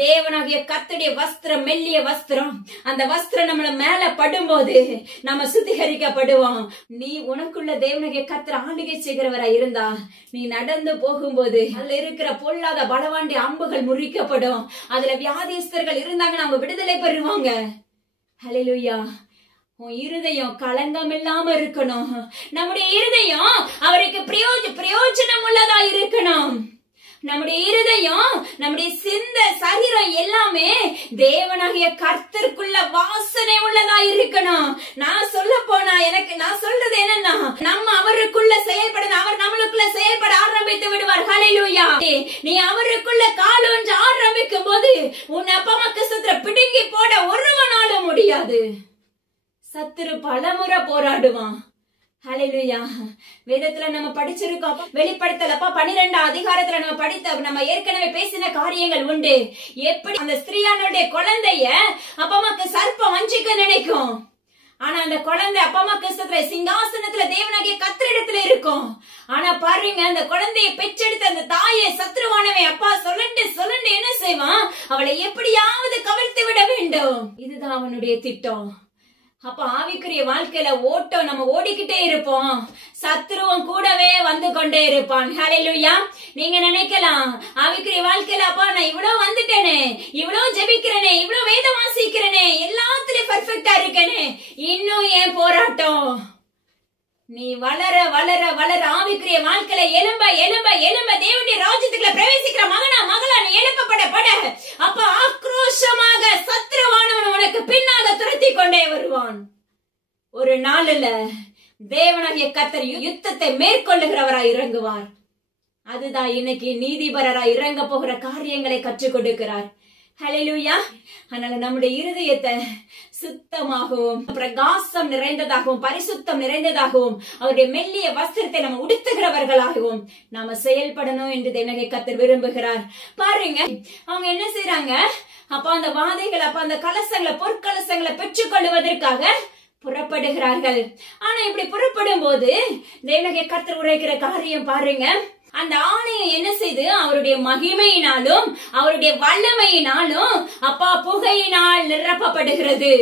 தேவனாகிய கர்த்தருடைய வஸ்திரம், மெல்லிய வஸ்திரம். அந்த வஸ்திரம் நம்மள மேல படும்போது நம்ம சுத்திகரிக்கப்படுவோம். நீ உனக்குள்ள தேவனாகிய கர்த்தர் ஆளுகை செய்கிறவரா இருந்தா நீ நடந்து போகும்போது அதுல இருக்கிற பொல்லாத பலவாண்டி அம்புகள் முறிக்கப்படும். அதுல வியாதிஸ்தர்கள் இருந்தாங்கன்னா அவங்க விடுதலை பெறுவாங்க. ஹல்லேலூயா. உன் இருதயம் களங்கம் இல்லாம இருக்கணும். நம்முடைய இருதயம் அவருக்கு பிரயோஜனம் உள்ளதா இருக்கணும். நம்முடைய இருதயம், நம்முடைய சிந்த சரீரம் எல்லாமே தேவனாகிய கர்த்தருக்குள்ள வாசனை உள்ளதா இருக்கணும். நான் சொல்றது என்னன்னா, நம்ம அவருக்குள்ள செயல்பட, அவர் நம்மளுக்குள்ள செயல்பட ஆரம்பித்து விடுவார். ஹல்லேலூயா. நீ அவருக்குள்ள காலூன்ற ஆரம்பிக்கும் போது உன் அப்பா அம்மாக்கு சுத்திர பிடுங்கி போட ஒருவனாலும் முடியாது. சத்துரு பலமுறை போராடுவான். ஹல்லேலூயா. வேதத்துல நம்ம படிச்சிருக்கோம். வெளிப்படுத்தலப்பா 12 அதிகாரத்துல நம்ம ஏற்கனவே பேசின காரியங்கள் உண்டு. எப்படி அந்த ஸ்திரீயானுடைய குழந்தைய அப்பா அம்மாக்கு சர்ப்பம் வஞ்சிக்க நினைக்கும். ஆனா அந்த குழந்தை அப்பா அம்மா கிறிஸ்துவ சிங்காசனத்துல தேவனாகிய கர்த்தரிடத்துல இருக்கும். ஆனா பாருங்க, அந்த குழந்தையை பெற்றெடுத்த அந்த தாயை சத்ருவானவன் அப்பா சொல்லண்டு என்ன செய்வான்? அவளை எப்படியாவது கவிழ்த்து விட வேண்டும். இதுதான் அவனுடைய திட்டம். அப்ப ஆவிக்குரிய வாழ்க்கையில ஓட்டம் நம்ம ஓடிக்கிட்டே இருப்போம். சத்ருவன் கூடவே வந்து கொண்டே இருப்பான். ஹல்லேலூயா. நீங்க நினைக்கலாம், ஆவிக்குரிய வாழ்க்கையில அப்பா நான் இவ்வளவு வந்துட்டேனே, இவ்வளவு ஜெபிக்கிறேனே, இவ்வளவு வேதம் வாசிக்கிறேனே, எல்லாத்துலயும் பெர்ஃபெக்ட்டா இருக்கேனே, இன்னும் ஏன் போராட்டம்? நீ வளர வளர வளர ஆவிக்குரிய வாழ்க்கையில எலும்ப தேவனுடைய ராஜ்யத்துக்குள்ள பிரவேசிக்கிற மகனா மகளா நீ எழுப்பப்பட அப்ப ஆக்ரோஷமாக சத்ருவானவன் உனக்கு பின்னால துரத்தி கொண்டே வருவான். ஒரு நாளில் தேவனாகிய கர்த்தர் யுத்தத்தை மேற்கொள்ளுகிறவராய் இறங்குவார். அதுதான் இன்னைக்கு நீதிபரராய் இறங்க போகிற காரியங்களை கற்றுக் கொடுக்கிறார். ஹல்லேலூயா. அதனால நம்முடைய இருதயத்தை சுத்தமாகவும் பிரகாசம் நிறைந்ததாகவும் பரிசுத்தம் நிறைந்ததாகவும் அவருடைய மெல்லிய வஸ்திரத்தை நம்ம உடுத்துகிறவர்களாகவும் நாம செயல்படணும் என்று தேவனாகிய கர்த்தர் விரும்புகிறார். பாருங்க, அவங்க என்ன செய்யறாங்க? அப்ப அந்த வாதைகள், அப்ப அந்த கலசங்களை, பொற்கலசங்களை பெற்றுக் கொள்வதற்காக புறப்படுகிறார்கள். ஆனா இப்படி புறப்படும் போது தேவனாகிய கர்த்தர் உரைக்கிற காரியம் பாருங்க. அந்த ஆலயம் என்ன செய்து அவருடைய மகிமையினாலும் அவருடைய வல்லமையினாலும் அப்பா புகையினால் நிரப்பப்படுகிறது.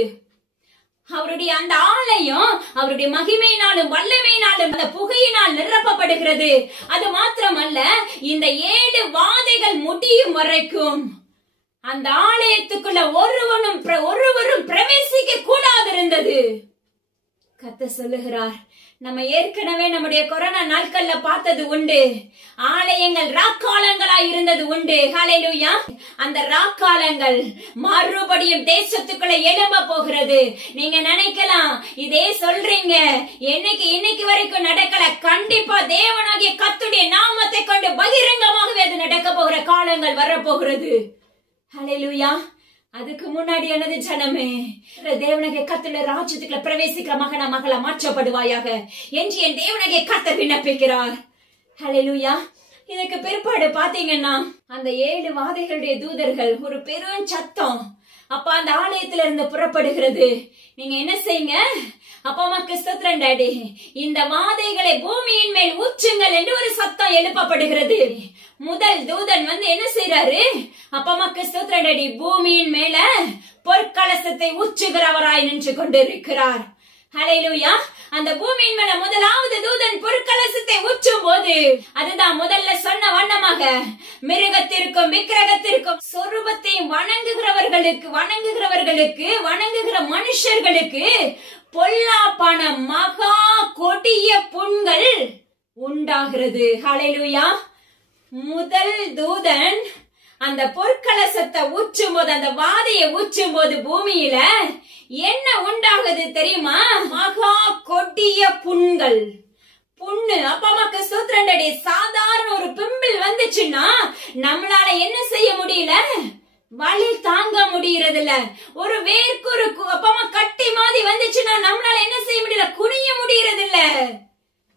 அவருடைய அந்த ஆலயம் அவருடைய மகிமையினாலும் வல்லமையினாலும் அந்த புகையினால் நிரப்பப்படுகிறது. அது மாத்திரமல்ல, இந்த 7 வாதைகள் முடியும் வரைக்கும் அந்த ஆலயத்துக்குள்ள ஒருவரும் பிரவேசிக்க கூடாது இருந்தது. கர்த்தர் சொல்லுகிறார், நம்ம ஏற்கனவே நம்முடைய கொரோனா நாட்கள்ல பார்த்தது உண்டு. ஆலயங்கள் ராக்காலங்களாய் இருந்தது உண்டு. ஹல்லேலூயா. அந்த ராக்காலங்கள் மறுபடியும் தேசத்துக்குள்ள எழும்ப போகிறது. நீங்க நினைக்கலாம், இதே சொல்றீங்க, இன்னைக்கு வரைக்கும் நடக்கல. கண்டிப்பா தேவனாகிய கர்த்தருடைய நாமத்தை கொண்டு பகிரங்கமாகவே அது நடக்க போகிற காலங்கள் வரப்போகிறது. ஹல்லேலூயா. அதுக்கு முன்னாடி எனது ஜனமே, தேவனாகிய கர்த்தருடைய ராஜ்யத்துக்குள்ள பிரவேசிக்கிற மகனா மகளா மாற்றப்படுவாயாக என்று என் தேவனாகிய கர்த்தர் விண்ணப்பிக்கிறார். ஹல்லேலூயா. இதுக்கு பிற்பாடு பாத்தீங்கன்னா அந்த 7 வாதைகளுடைய தூதர்கள் ஒரு பெரும் சத்தம் அப்ப அந்த ஆலயத்துல இருந்து புறப்படுகிறது. நீங்க என்ன செய்யுங்க? அப்பா அம்மாக்கு ஸ்தோத்திரம் டாடி, இந்த வாதைகளை பூமியின் மேல் ஊற்றுங்கள் என்று ஒரு சத்தம் எழுப்பப்படுகிறது. முதல் தூதன் என்ன செய்யறாரு? அப்பா அம்மாக்கு ஸ்தோத்திரம் டாடி, பூமியின் மேல பொற்கலசத்தை ஊற்றுகிறவராய் நின்று கொண்டிருக்கிறார். ஹல்லேலூயா. அந்த பூமியின் மேல முதலாவது தூதன் பொற்கலசத்தை ஊற்றும் போது, அதுதான் முதல்ல சொன்ன வண்ணமாக மிருகத்திற்கும் விக்கிரகத்திற்கும் சொரூபத்தையும் வணங்குகிற மனுஷர்களுக்கு பொல்லாப்பான மகா கொடிய புண்கள் உண்டாகிறது. ஹல்லேலூயா. முதல் தூதன் அந்த பொற்கலசத்தை ஊற்றும் போது, அந்த வாதையை ஊற்றும் போது பூமியில என்ன உண்டாகுது தெரியுமா? மகா கொடிய புண்கள். புண்ணு அப்பா அம்மாக்கு ஸ்தோத்திரண்டடி. சாதாரண ஒரு பிம்பிள் வந்துச்சுன்னா நம்மளால என்ன செய்ய முடியல? வலி தாங்க முடியறது இல்ல. ஒரு வேர்க்குரு அப்பா அம்மா கட்டி மாதிரி வந்துச்சுன்னா நம்மளால என்ன செய்ய முடியல? குனிய முடியறது இல்ல.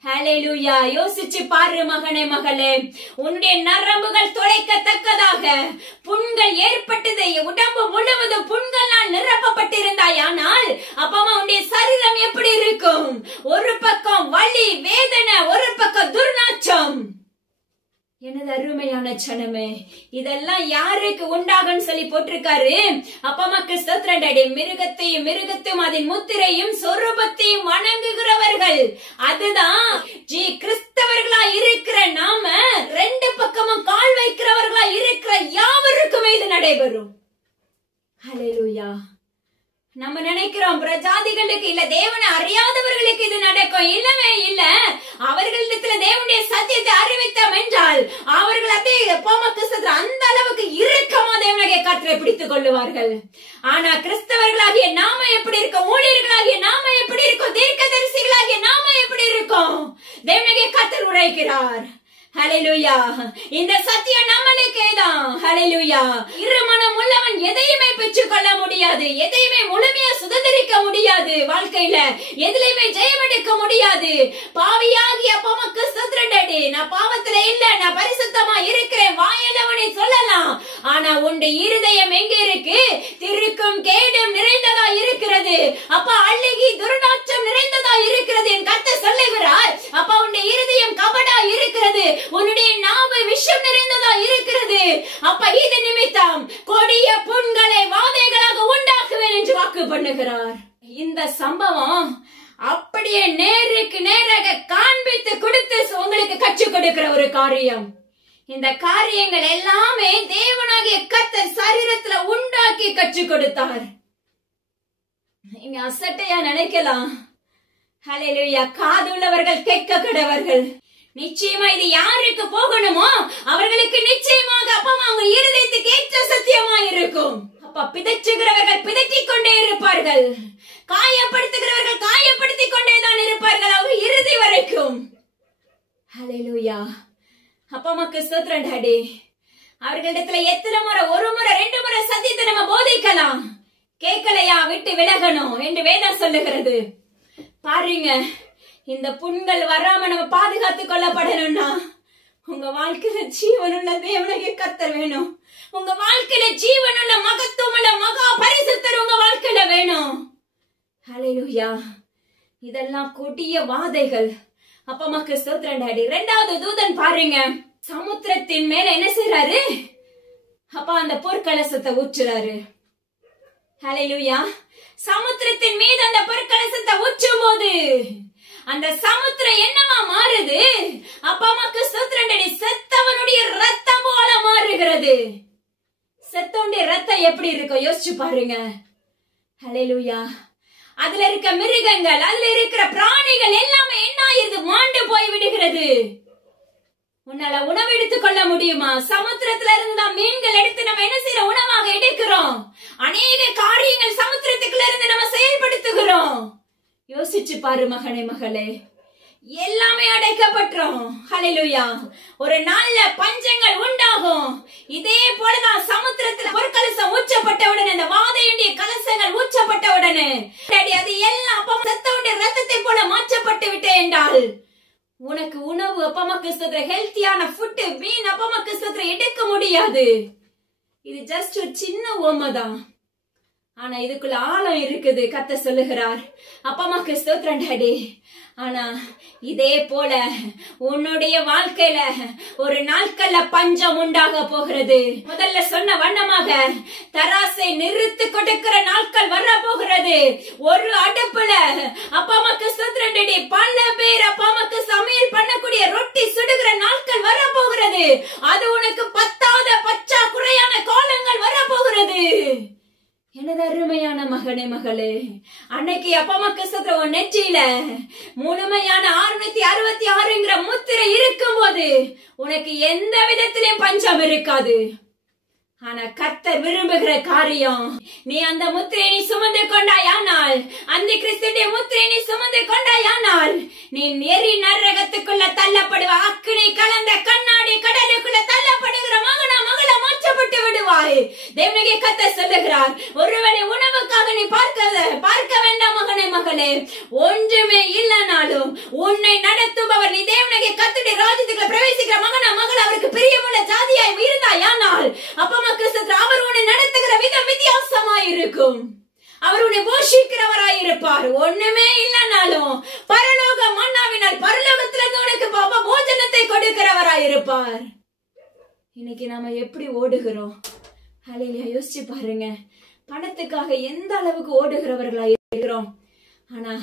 ஹல்லேலூயா. யோசிச்சு பாரு மகனே மகளே, உன்னுடைய நரம்புகள் துளைக்கத்தக்கதாக புண்கள் ஏற்பட்டது. உடம்பு முழுவதும் புண்களால் நிரப்பப்பட்டிருந்தாயானால் அப்பமா உன்னுடைய சரீரம் எப்படி இருக்கும்? ஒரு பக்கம் வலி வேதனை அருமையான ஜனமே, இதெல்லாம் யாருக்கு உண்டாகும் சொல்லி போட்டிருக்காரு. அப்பமாக்கு ஸ்தோத்திரம் டாடி. மிருகத்தையும் அதன் முத்திரையும் சொரூபத்தையும் வணங்குகிறவர்கள், அதுதான் கிறிஸ்தவர்களா இருக்கிற நாம, ரெண்டு பக்கமும் கால் வைக்கிறவர்களா இருக்கிற யாவருக்குமே இது நடைபெறும். ஹல்லேலூயா. நம்ம நினைக்கிறோம் பிரஜாதிகளுக்கு இல்ல, தேவனை அறியாதவர்களுக்கு இது நடக்கும். இல்லவே இல்ல. அவர்களிடத்துல தேவனுடைய சத்தியத்தை அறிவித்தோம் என்றால் அவர்கள் அதே அந்த அளவுக்கு இறுக்கமா தேவனுடைய கர்த்தரை பிடித்துக் கொள்ளுவார்கள். ஆனா கிறிஸ்தவர்களாகிய நாம எப்படி இருக்கோம்? ஊழியர்களாகிய நாம எப்படி இருக்கோம்? தீர்க்கதரிசிகளாகிய நாம எப்படி இருக்கோம்? தேவனுடைய கர்த்தர் உரைக்கிறார். ஹல்லேலூயா. இந்த சத்தியம் நம்மளுக்கே தான். ஹல்லேலூயா. இருமனம் உள்ளவன் எதையுமே பெற்றுக் கொள்ள முடியாது, எதையுமே முழுமையா சுதந்திரிக்க முடியாது, வாழ்க்கையில எதிலையுமே ஜெயமெடுக்க முடியாது. பாவியாகி அப்பமக்கு ஸ்தோத்திரம் டாடி. நான் பாவத்துல இல்ல, நான் பரிசுத்தமா இருக்கிறேன் வாயளவனை சொல்லலாம். ஆனா உன்னுடைய இருதயம் எங்க இருக்கு? திருக்கும் கேடும் நிறைந்ததா இருக்கிறது. அப்ப அழுகி துர்நாற்றம் நிறைந்ததா இருக்கிறது. என் கர்த்தர் சொல்லுகிறார், அப்ப உன்னுடைய இருதயம் கபடா இருக்கிறது, உன்னுடைய நாவு விஷம் நிறைந்ததா இருக்கிறது. அப்ப இது நிமித்தம் கொடிய புண்களை வாதைகளாக உண்டாக்குவேன் என்று வாக்கு பண்ணுகிறார். இந்த சம்பவம் அப்படியே நேருக்கு நேராக காண்பித்து கொடுத்து உங்களுக்கு கற்றுக் கொடுக்கிற ஒரு காரியம். இந்த காரியங்கள் எல்லாமே தேவனாகிய கர்த்தர் சரீரத்துல உண்டாக்கி கற்றுக் கொடுத்தார். நீங்க அசட்டையா நினைக்கலாம். ஹல்லேலூயா. காதுள்ளவர்கள் கேட்க கடவர்கள். நிச்சயமா இது யாருக்கு போகணுமோ அவர்களுக்கு நிச்சயமாக அப்பமா அவங்க இருதயத்துக்கு ஏற்ற சத்தியமா இருக்கும். அப்ப பிதற்றுகிறவர்கள் பிதற்றிக் கொண்டே இருப்பார்கள், காயப்படுத்துகிறவர்கள் காயப்படுத்திக் கொண்டேதான் இருப்பார்கள் அவர் இறுதி வரைக்கும். ஹல்லேலூயா. அப்பமாக்கு ஸ்தோத்திரம் டாடி. அவர்களிடத்துல எத்தனை முறை, ஒரு முறை ரெண்டு முறை சத்தியத்தை நம்ம போதிக்கலாம், கேட்கலையா விட்டு விலகணும் என்று வேதம் சொல்லுகிறது. பாருங்க, இந்த புண்கள் வராம நம்ம பாதுகாத்துக் கொள்ளப்படணும்னா உங்க வாழ்க்கையில ஜீவனுள்ள தேவனுடைய கர்த்தர் வேணும். உங்க வாழ்க்கையில ஜீவனுள்ள மகத்துவமுள்ள மகா பரிசுத்தர் உங்க வாழ்க்கையில வேணும். ஹல்லேலூயா. இதெல்லாம் கொடிய வாதைகள். அப்பமாக்கு ஸ்தோத்திரம் டாடி. இரண்டாவது தூதன் பாருங்க, சமுத்திரத்தின் மேல என்ன செய்யறாரு? அப்ப அந்த பொற்கலசத்தை ஊற்றுறாரு. ஹல்லேலூயா. சமுத்திரத்தின் மீது அந்த பொற்கலசத்தை ஊற்றும் போது அந்த சமுத்திரம் என்னவா மாறுது? அப்பமாக்கு ஸ்தோத்திரம் டாடி. செத்தவனுடைய ரத்தம் போல மாறுகிறது. செத்தவனுடைய ரத்தம் எப்படி இருக்கும் யோசிச்சு பாருங்க. ஹல்லேலூயா. அதுல இருக்க மிருகங்கள், அதுல இருக்கிற பிராணிகள் எல்லாமே என்ன ஆயிருது? மாண்டு போய் விடுகிறது. உன்னால உணவு எடுத்துக் கொள்ள முடியுமா? சமுத்திரத்துல இருந்து தான் மீன்கள் எடுத்து நம்ம என்ன செய்யற உணவாக எடுக்கிறோம். அநேக காரியங்கள் சமுத்திரத்துக்குள்ள இருந்து நம்ம செயல்படுத்துகிறோம். யோசிச்சு பாரு மகனே மகளே, எல்லாமே அடைக்கப்பட்டுரும். ஹல்லேலூயா. ஒரு நாள்ல பஞ்சங்கள் உண்டாகும். இதே போலதான் சமுத்திரத்துல பொற்கலசம் ஊற்றப்பட்ட உடனே, அந்த வாதையுடைய கலசங்கள் ஊற்றப்பட்ட உடனே அது எல்லாம் அப்பா செத்தவனுடைய ரத்தத்தை போல மாற்றப்பட்டு விட்டேன் என்றால் உனக்கு உணவு அப்பமாக்கு ஸ்தோத்திரம் ஹெல்த்தியான ஃபுட் மீன் அப்பமாக்கு ஸ்தோத்திரம் எடுக்க முடியாது. இது ஜஸ்ட் ஒரு சின்ன ஓமதான். ஆனா இதுக்குள்ள ஆழம் இருக்குது. கர்த்தர் சொல்லுகிறார், அப்பமாக்கு ஸ்தோத்திரம் டாடி. ஆனா இதே போல உன்னுடைய வாழ்க்கையில ஒரு நாட்கள்ல பஞ்சம் உண்டாக போகிறது. முதல்ல சொன்ன வண்ணமாக தராசை நிறுத்து கொடுக்கிற நாட்கள் வர போகிறது. ஒரு அடுப்புல அப்பமாக்கு ஸ்தோத்திரம் டாடி பல பேர் அப்பமாக்கு சமையல் பண்ணக்கூடிய ரொட்டி சுடுகிற நாட்கள் வர போகிறது. அது உனக்கு பத்தாத பச்சா குறையான காலங்கள் வர போகிறது. எனது அருமையான மகனே மகளே, அன்னைக்கு அப்பமாக்கு ஸ்தோத்திரம் நெற்றியில முழுமையான 666ங்கிற முத்திரை இருக்கும் போது உனக்கு எந்த விதத்திலும் பஞ்சம் இருக்காது. ஆனா கர்த்தர் விரும்புகிற காரியம், நீ அந்த முத்திரை நீ சுமந்து கொண்டாயானால், அந்த கிறிஸ்துடைய முத்திரை நீ சுமந்து கொண்டாயானால் நீ நெறி நரகத்துக்குள்ள தள்ளப்படுவ. அக்கினி கலந்த கண்ணாடி கடலுக்குள்ள தள்ளப்படுகிற மகனா மகள மாற்றப்பட்டு விடுவாய். தேவனுடைய கர்த்தர் சொல்லுகிறார், ஒருவேளை உணவுக்காக நீ பார்க்க வேண்டாம் மகனே மகளே. ஒன்றுமே இல்லனாலும் உன்னை நடத்துபவர், நீ தேவனுடைய கர்த்தருடைய ராஜ்யத்துக்குள்ள பிரவேசிக்கிற மகனா மகள் அவருக்கு பிரியமுள்ள ஜாதியாய் இருந்தாயானால் அப்பமாக்கு அவர் உன்னை நடத்துகிற விதம் வித்தியாசமாய் இருக்கும். அவர் உன்னை போஷிக்கிறவராய் இருப்பார். ஒண்ணுமே இல்லனாலும் பரலோக மன்னாவினால் பரலோகத்திலிருந்து உனக்கு போஜனத்தை கொடுக்கிறவராய் இருப்பார். இன்னைக்கு நாம எப்படி ஓடுகிறோம்? ஹல்லேலூயா. யோசிச்சு பாருங்க, பணத்துக்காக எந்த அளவுக்கு ஓடுகிறவர்களா இருக்கிறோம். ஆனா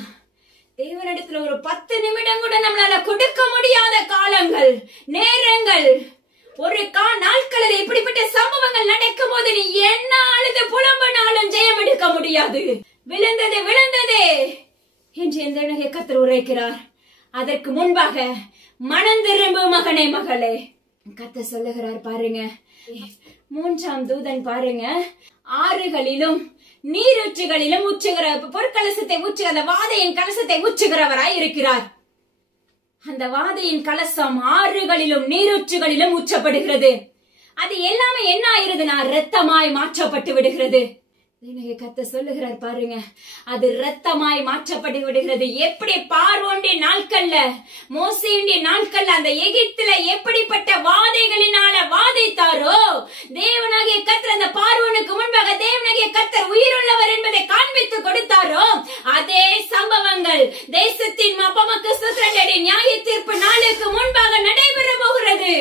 தேவனிடத்துல ஒரு 10 நிமிடம் கூட நம்மளால கொடுக்க முடியாத காலங்கள், நேரங்கள், ஒரு நாட்களில் இப்படிப்பட்ட சம்பவங்கள் நடக்கும் போது நீ என்ன அழுது புலம்பினாலும் ஜெயம் எடுக்க முடியாது. விழுந்தது விழுந்ததே என்று இந்த கர்த்தர் உரைக்கிறார். அதற்கு முன்பாக மனம் திரும்பு மகனே மகளே. கர்த்தர் சொல்லுகிறார் பாருங்க, 3ஆம் தூதன் பாருங்க, ஆறுகளிலும் நீரூற்றுகளிலும் ஊற்றுகிற பொற்கலசத்தை ஊற்று, அந்த வாதையின் கலசத்தை ஊற்றுகிறவராய் இருக்கிறார். அந்த வாதையின் கலசம் ஆறுகளிலும் நீரூற்றுகளிலும் ஊற்றப்படுகிறது. அது எல்லாமே என்ன ஆயிருதுன்னா இரத்தமாய் மாற்றப்பட்டு விடுகிறது. கர்த்தர் சொல்லுகிறார் பாருங்க, அது இரத்தமாய் மாற்றப்பட்டு விடுகிறது. எப்படி பார்வோனுடைய நாட்கள்ல, மோசேயுடைய நாட்கள்ல அந்த எகிப்துல எப்படிப்பட்ட வாதைகளினால வாதைத்தாரோ, தேவனாகிய கர்த்தர் அந்த பார்வோனுக்கு முன்பாக தேவனாகிய கர்த்தர் உயிருள்ளவர் என்பதை காண்பித்து கொடுத்தாரோ, அதே சம்பவங்கள் தேசத்தின் அப்பமக்கு சுத்திரண்டடி நியாய தீர்ப்பு நாளுக்கு முன்பாக நடைபெற போகிறது.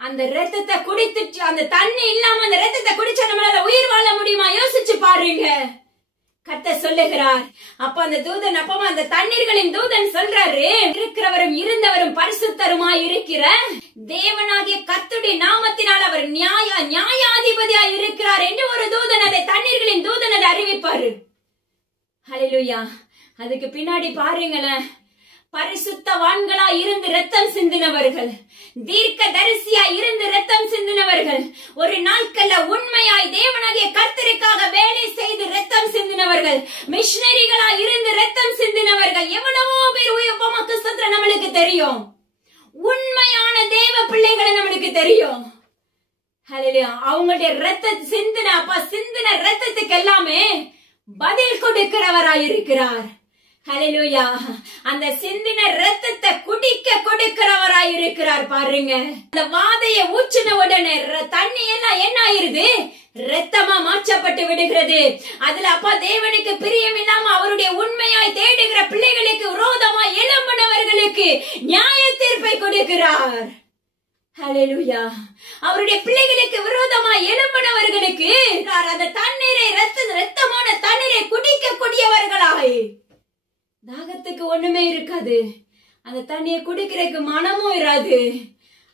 அந்த ரத்தத்தை குடித்துட்டு, அந்த தண்ணி இல்லாம அந்த ரத்தத்தை குடிச்சா நம்மளால உயிர் வாழ முடியுமா? யோசிச்சு பாருங்க. கர்த்தர் சொல்லுகிறார். அப்ப அந்த தூதன், அப்பமா அந்த தண்ணீர்களின் தூதன் சொல்றாரு, இருக்கிறவரும் இருந்தவரும் பரிசுத்தருமாய் இருக்கிற தேவனாகிய கர்த்தருடைய நாமத்தினால் அவர் நியாயாதிபதியாய் இருக்கிறார் என்று ஒரு தூதன், அதை தண்ணீர்களின் தூதன் அதை அறிவிப்பாரு. ஹல்லேலூயா. அதுக்கு பின்னாடி பாருங்களேன், பரிசுத்தவான்களா இருந்து ரத்தம் சிந்தினவர்கள், தீர்க்க தரிசியா இருந்து ரத்தம் சிந்தினவர்கள், ஒரு நாட்கள்ல உண்மையாய் தேவனாகிய கர்த்தருக்காக வேலை செய்து ரத்தம் சிந்தினவர்கள், மிஷனரிகளா இருந்து ரத்தம் சிந்தினவர்கள், எவ்வளவோ பேர் உயர்பமக்கு சுத்திர நம்மளுக்கு தெரியும். உண்மையான தேவ பிள்ளைகளை நம்மளுக்கு தெரியும். ஹல்லேலூயா. அவங்களுடைய ரத்தத்தை சிந்தின ரத்தத்துக்கு எல்லாமே பதில் கொடுக்கிறவராயிருக்கிறார். ஹல்லேலூயா. அந்த சிந்தின ரத்தத்தை குடிக்க கொடுக்கிறவராய் இருக்கிறார் பாருங்க. அந்த வாதையை ஊற்றின உடனே தண்ணி எல்லாம் என்ன ஆயிருது? ரத்தமா மாற்றப்பட்டு விடுகிறது. அதுல அப்பா தேவனுக்கு பிரியம் இல்லாம அவருடைய உண்மையாய் தேடுகிற பிள்ளைகளுக்கு விரோதமாய் எழும்பினவர்களுக்கு நியாய தீர்ப்பை கொடுக்கிறார். ஹல்லேலூயா. அவருடைய பிள்ளைகளுக்கு விரோதமாய் எழும்பினவர்களுக்கு அந்த தண்ணீரை ரத்தமான தண்ணீரை குடிக்க கூடியவர்களாய், தாகத்துக்கு ஒண்ணுமே இருக்காது, அந்த தண்ணியை குடிக்கிறதுக்கு மனமும் இராது.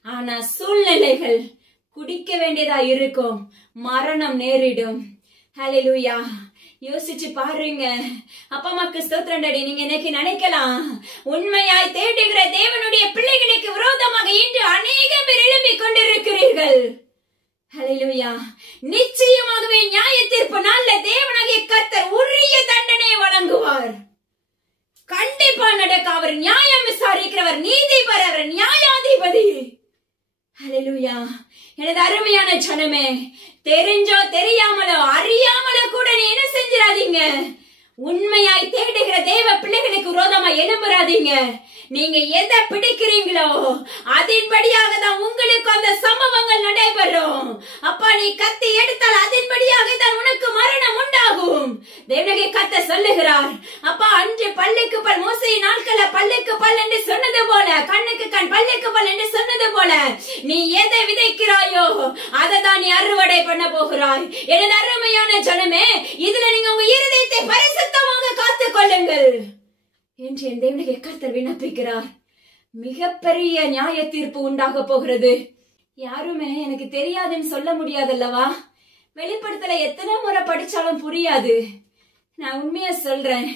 ஆனா சூழ்நிலைகள் குடிக்க வேண்டியதா இருக்கும், மரணம் நேரிடும். ஹல்லேலூயா. யோசிச்சு பாருங்க. அப்பமாக்கு ஸ்தோத்திரண்டடி. நீங்க இன்னைக்கு நினைக்கலாம், உண்மையாய் தேடுகிற தேவனுடைய பிள்ளைகளுக்கு விரோதமாக இன்று அநேக பேர் எழும்பிக் கொண்டிருக்கிறீர்கள். ஹல்லேலூயா. நிச்சயமாகவே நியாய தீர்ப்பு நாள்ல தேவனாகிய கர்த்தர் உரிய தண்டனை வழங்குவார். கண்டிப்பா நடக்க. அவர் நியாயம் விசாரிக்கிறவர், நீதிபரர், நியாயாதிபதி. ஹல்லேலூயா. எனது அருமையான ஜனமே, தெரிஞ்சோ தெரியாமலோ அறியாமலோ கூட நீ என்ன செஞ்சிடாதீங்க. உண்மையாய் தேடுகிற தேவ பிள்ளைகளுக்கு விரோதமா எழும்புறாதீங்க. நீங்க எதை பிடிக்கிறீங்களோ அதன்படியாக தான் உங்களுக்கு அந்த சம்பவங்கள் நடைபெறும். அப்பா நீ கத்தி எடுத்தால் அதன்படியாக தான் உனக்கு மரணம் உண்டாகும். தேவனாகிய கர்த்தர் சொல்லுகிறார். அப்பா அன்று பல்லுக்கு பல், மோசேயின் நாட்கள பல்லுக்கு பல் என்று சொன்னது போல, கண்ணுக்கு கண் பல்லுக்கு பல் என்று சொன்னது போல, நீ எதை விதைக்கிறாயோ அதை தான் நீ அறுவடை பண்ண போகிறாய். எனது அருமையான ஜனமே, இதுல நீங்க உங்க இருதயத்தை பரிசுத்தமாக காத்துக் கொள்ளுங்கள் என்று என் தேவனாகிய கர்த்தர் விண்ணப்பிக்கிறார். மிகப்பெரிய நியாய தீர்ப்பு உண்டாக போகிறது. யாருமே எனக்கு தெரியாதுன்னு சொல்ல முடியாதல்லவா? வெளிப்படுத்தல எத்தனை முறை படிச்சாலும் புரியாது. நான் உண்மையா சொல்றேன்,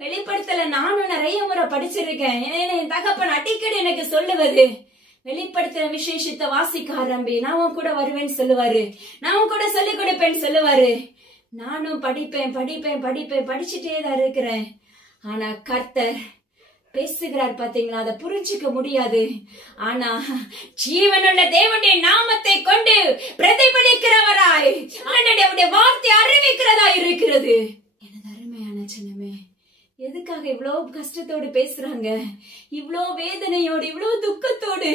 வெளிப்படுத்தல நானும் நிறைய முறை படிச்சிருக்கேன். என் தகப்பன் அடிக்கடி எனக்கு சொல்லுவது, வெளிப்படுத்தின விசேஷத்தை வாசிக்க ஆரம்பி, நான் கூட வருவேன்னு சொல்லுவாரு, நான் கூட சொல்லிக் கொடுப்பேன்னு சொல்லுவாரு. நானும் படிப்பேன் படிப்பேன் படிப்பேன் படிச்சுட்டே தான் இருக்கிறேன். ஆனா கர்த்தர் பேசுகிறார் பாத்தீங்களா? அதை புரிஞ்சுக்க முடியாது. ஆனா ஜீவனுள்ள தேவனுடைய நாமத்தை கொண்டு பிரதிபலிக்கிறவராய் அவருடைய வார்த்தை அறிவிக்கிறதா இருக்கிறது. எனது அருமையான ஜனமே, எதுக்காக இவ்வளவு கஷ்டத்தோடு பேசுறாங்க? இவ்வளவு வேதனையோடு, இவ்வளவு துக்கத்தோடு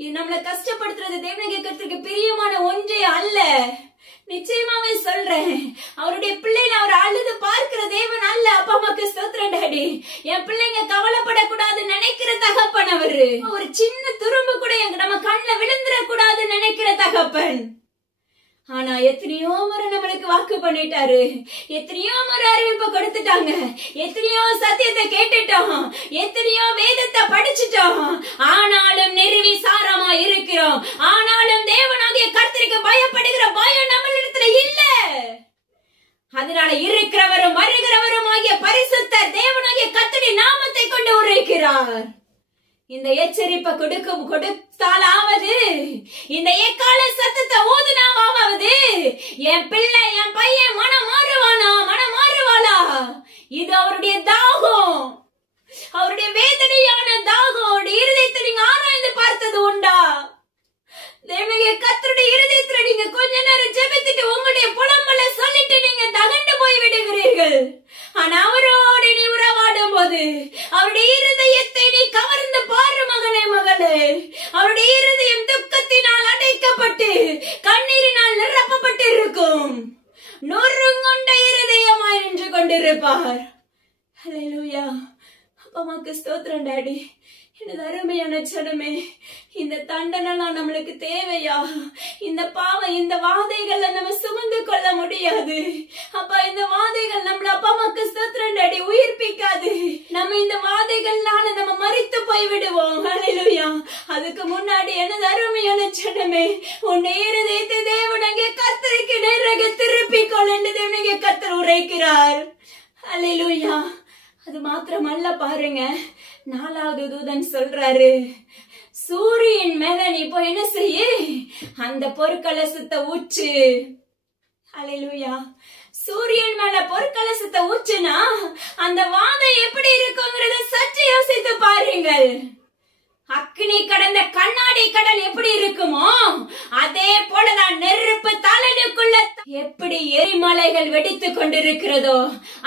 இது நம்மளை கஷ்டப்படுத்துறது தேவனாகிய கர்த்தருக்கு பிரியமான ஒன்றே அல்ல. நிச்சயமாவே சொல்றேன், அவருடைய பிள்ளைல அவர் அழுது பார்க்கிற தேவன் அல்ல. அப்பா அம்மாக்கு ஸ்தோத்திரம் டாடி. என் பிள்ளைங்க கவலைப்படக்கூடாது நினைக்கிற தகப்பன் அன்பானவர். ஒரு சின்ன துரும்பு கூட நம்ம கண்ணுல விழுந்துடக்கூடாதுன்னு நினைக்கிற தகப்பன். ஆனா எத்தனையோ முறை நம்மளுக்கு வாக்கு பண்ணிட்டாரு, எத்தனையோ முறை அறிவிப்பு கொடுத்துட்டாங்க, எத்தனையோ சத்தியத்தை கேட்டுட்டோம், எத்தனையோ வேதத்தை படிச்சுட்டோம். ஆனாலும் நிர்விசாரமா இருக்கிறோம். ஆனாலும் தேவனாகிய கர்த்தருக்கு பயப்படுகிற பயம் நம்மளிடத்துல இல்ல. அதனால இருக்கிறவரும் வருகிறவரும் ஆகிய பரிசுத்த தேவனாகிய கர்த்தருடைய நாமத்தை கொண்டு உரைக்கிறார். இந்த எச்சரிப்பை கொடுத்தாலாவது, இந்த எக்கால சத்தத்தை ஊதுனாவது என் பிள்ளை என் பையன் மனம் மாறுவானா, மனம் மாறுவாளா? இது அவருடைய தாகம், அவருடைய வேதனையான தாகம். அவருடைய இருதயத்தை நீங்க ஆராய்ந்து பார்த்தது உண்டா? தேவனுடைய கர்த்தருடைய இருதயத்துல நீங்க கொஞ்ச நேரம் ஜெபித்துட்டு உங்களுடைய புலம்பலை சொல்லிட்டு நீங்க தகண்டு போய் விடுகிறீர்கள். ஆனா அவரோடு நீ உறவாடும் போது அவருடைய இருதயத்தை நீ கவர்ந்து பாரு மகனே, மகளே. அவருடைய இருதயம் துக்கத்தினால் அடைக்கப்பட்டு கண்ணீரினால் நிரப்பப்பட்டு இருக்கும். நொறுங்குண்ட இருதயமாய் நின்று கொண்டிருப்பார். ஹல்லேலூயா. அப்பாவுக்கு ஸ்தோத்திரம் டாடி. எனது அருமையான ஜனமே, இந்த தண்டனைலாம் நம்மளுக்கு தேவையா? இந்த பாவம், இந்த வாதைகளை நம்ம சுமந்து கொள்ள முடியாது. அப்பா, இந்த வாதைகள் நம்மள அப்பா அம்மாக்கு ஸ்தோத்திரம் டாடி உயிர்ப்பிக்காது. நம்ம இந்த வாதைகள்னால நம்ம மரித்து போய் விடுவோம். ஹல்லேலூயா. அதுக்கு முன்னாடி எனது அருமையான ஜனமே, உன்னை இருதயத்தை தேவனாகிய கர்த்தருக்கு நேராக திருப்பிக் கொள் என்று தேவனாகிய கர்த்தர் உரைக்கிறார். ஹல்லேலூயா. அது மாத்திரமல்ல, பாருங்க, 4வது தூதன் சொல்றாரு, சூரியன் மேல நீ போய் என்ன செய்ய, அந்த பொற்கலசத்தை ஊற்று. ஹல்லேலூயா. சூரியன் மேல பொற்கலசத்தை ஊற்றுனா அந்த வாதை எப்படி இருக்குங்கிறத சற்று யோசித்து பாருங்கள். அக்னி கடந்த கண்ணாடி கடல் எப்படி இருக்குமோ அதே போலதான் நெருப்பு தழலுக்குள்ள எப்படி எரிமலைகள் வெடித்துக் கொண்டிருக்கிறதோ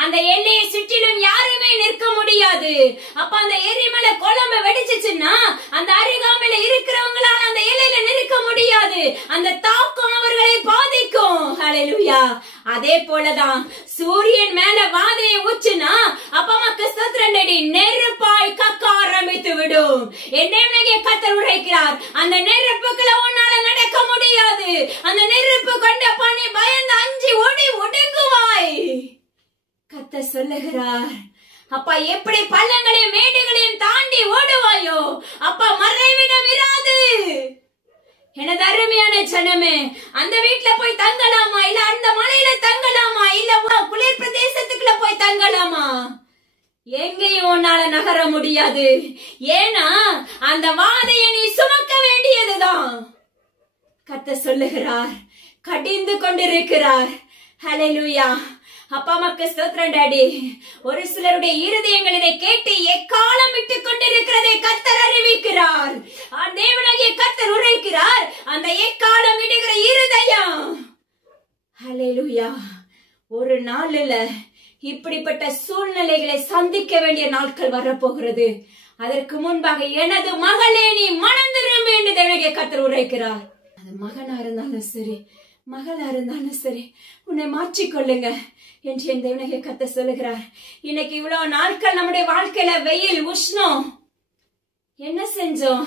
அந்த எல்லையை சுற்றிலும் யாருமே நிற்க முடியாது. அப்ப அந்த எரிமலை குழம்பு வெடிச்சுச்சுன்னா அந்த அருகாமையில இருக்கிறவங்களால அந்த எல்லையில நிற்க முடியாது. அந்த தாக்கம் அவர்களை பாதிக்கும். ஹல்லேலூயா. அதே போலதான் சூரியன் மேல வாதையை ஊச்சுனா அப்பா அம்மாக்கு ஸ்தோத்திரம் டாடி நெருப்பாய் கக்க ஆரம்பித்து விடும். என்னைய கர்த்தர் உரைக்கிறார், அந்த நெருப்புக்குள்ள உன்னால நடக்க முடியாது. அந்த நெருப்பு கொண்ட பணி பயந்து அஞ்சி ஓடி ஒடுங்குவாய். கர்த்தர் சொல்லுகிறார், அப்பா எப்படி பள்ளங்களையும் மேடுகளையும் தாண்டி ஓடுவாயோ அப்பா மறைவிடம் இராது. எனது அருமையான ஜனமே, அந்த வீட்டுல போய் தங்கலாமா, இல்ல அந்த மலையில தங்கலாமா, இல்ல குளிர் பிரதேசத்துக்குள்ள போய் தங்கலாமா? எங்கேயும் உன்னால நகர முடியாது. ஏன்னா அந்த வாதையை நீ சுமக்க வேண்டியதுதான். கர்த்தர் சொல்லுகிறார், கடிந்து கொண்டிருக்கிறார். ஹல்லேலூயா. அப்பா அம்மாக்கு ஸ்தோத்திரம் டாடி. ஒரு சிலருடைய இருதயங்கள் இதை கேட்டு எக்காலம் விட்டுக் கொண்டிருக்கிறதை கர்த்தர் அறிவிக்கிறார். தேவனாகிய கர்த்தர் உரைக்கிறார், அந்த எக்காலம் விடுகிற இருதயம். ஹல்லேலூயா. ஒரு நாளில இப்படிப்பட்ட சூழ்நிலைகளை சந்திக்க வேண்டிய நாட்கள் வரப்போகிறது. அதற்கு முன்பாக எனது மகளே நீ மனம் திரும்பு என்று தேவனாகிய கர்த்தர் உரைக்கிறார். அது மகனா இருந்தாலும் சரி, மகளா இருந்தாலும் சரி, உன்னை மாற்றிக்கொள்ளுங்க என்று என் தேவனாகிய கர்த்தர் சொல்லுகிறார். இன்னைக்கு இவ்வளவு நாட்கள் நம்முடைய வாழ்க்கையில வெயில் உஷ்ணம் என்ன செஞ்சோம்?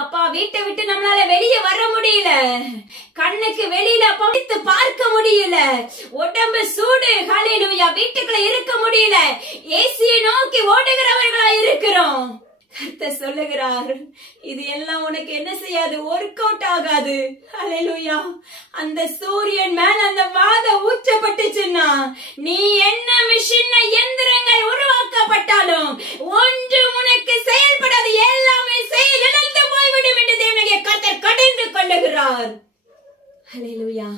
அப்பா, வீட்டை விட்டு நம்மளால வெளியே வர முடியல, கண்ணுக்கு வெளியில படித்து பார்க்க முடியல, உடம்பு சூடு. ஹல்லேலூயா. வீட்டுக்குள்ள இருக்க முடியல, ஏசியை நோக்கி ஓடுகிறவர்களா இருக்கிறோம். கர்த்தர் சொல்லுகிறார், இது எல்லாம் உனக்கு என்ன செய்யாது, ஒர்க் அவுட் ஆகாது. ஹல்லேலூயா. அந்த சூரியன் மேல அந்த வாதை ஊற்றப்பட்டுச்சுன்னா நீ என்ன மிஷின் எந்திரங்கள் உருவாக்கப்பட்டாலும் ஒன்று உனக்கு செயல்படாது. எல்லாமே செயலிழந்து போய்விடும் என்று தேவனாகிய கர்த்தர் கடிந்து கொள்ளுகிறார். ஹல்லேலூயா.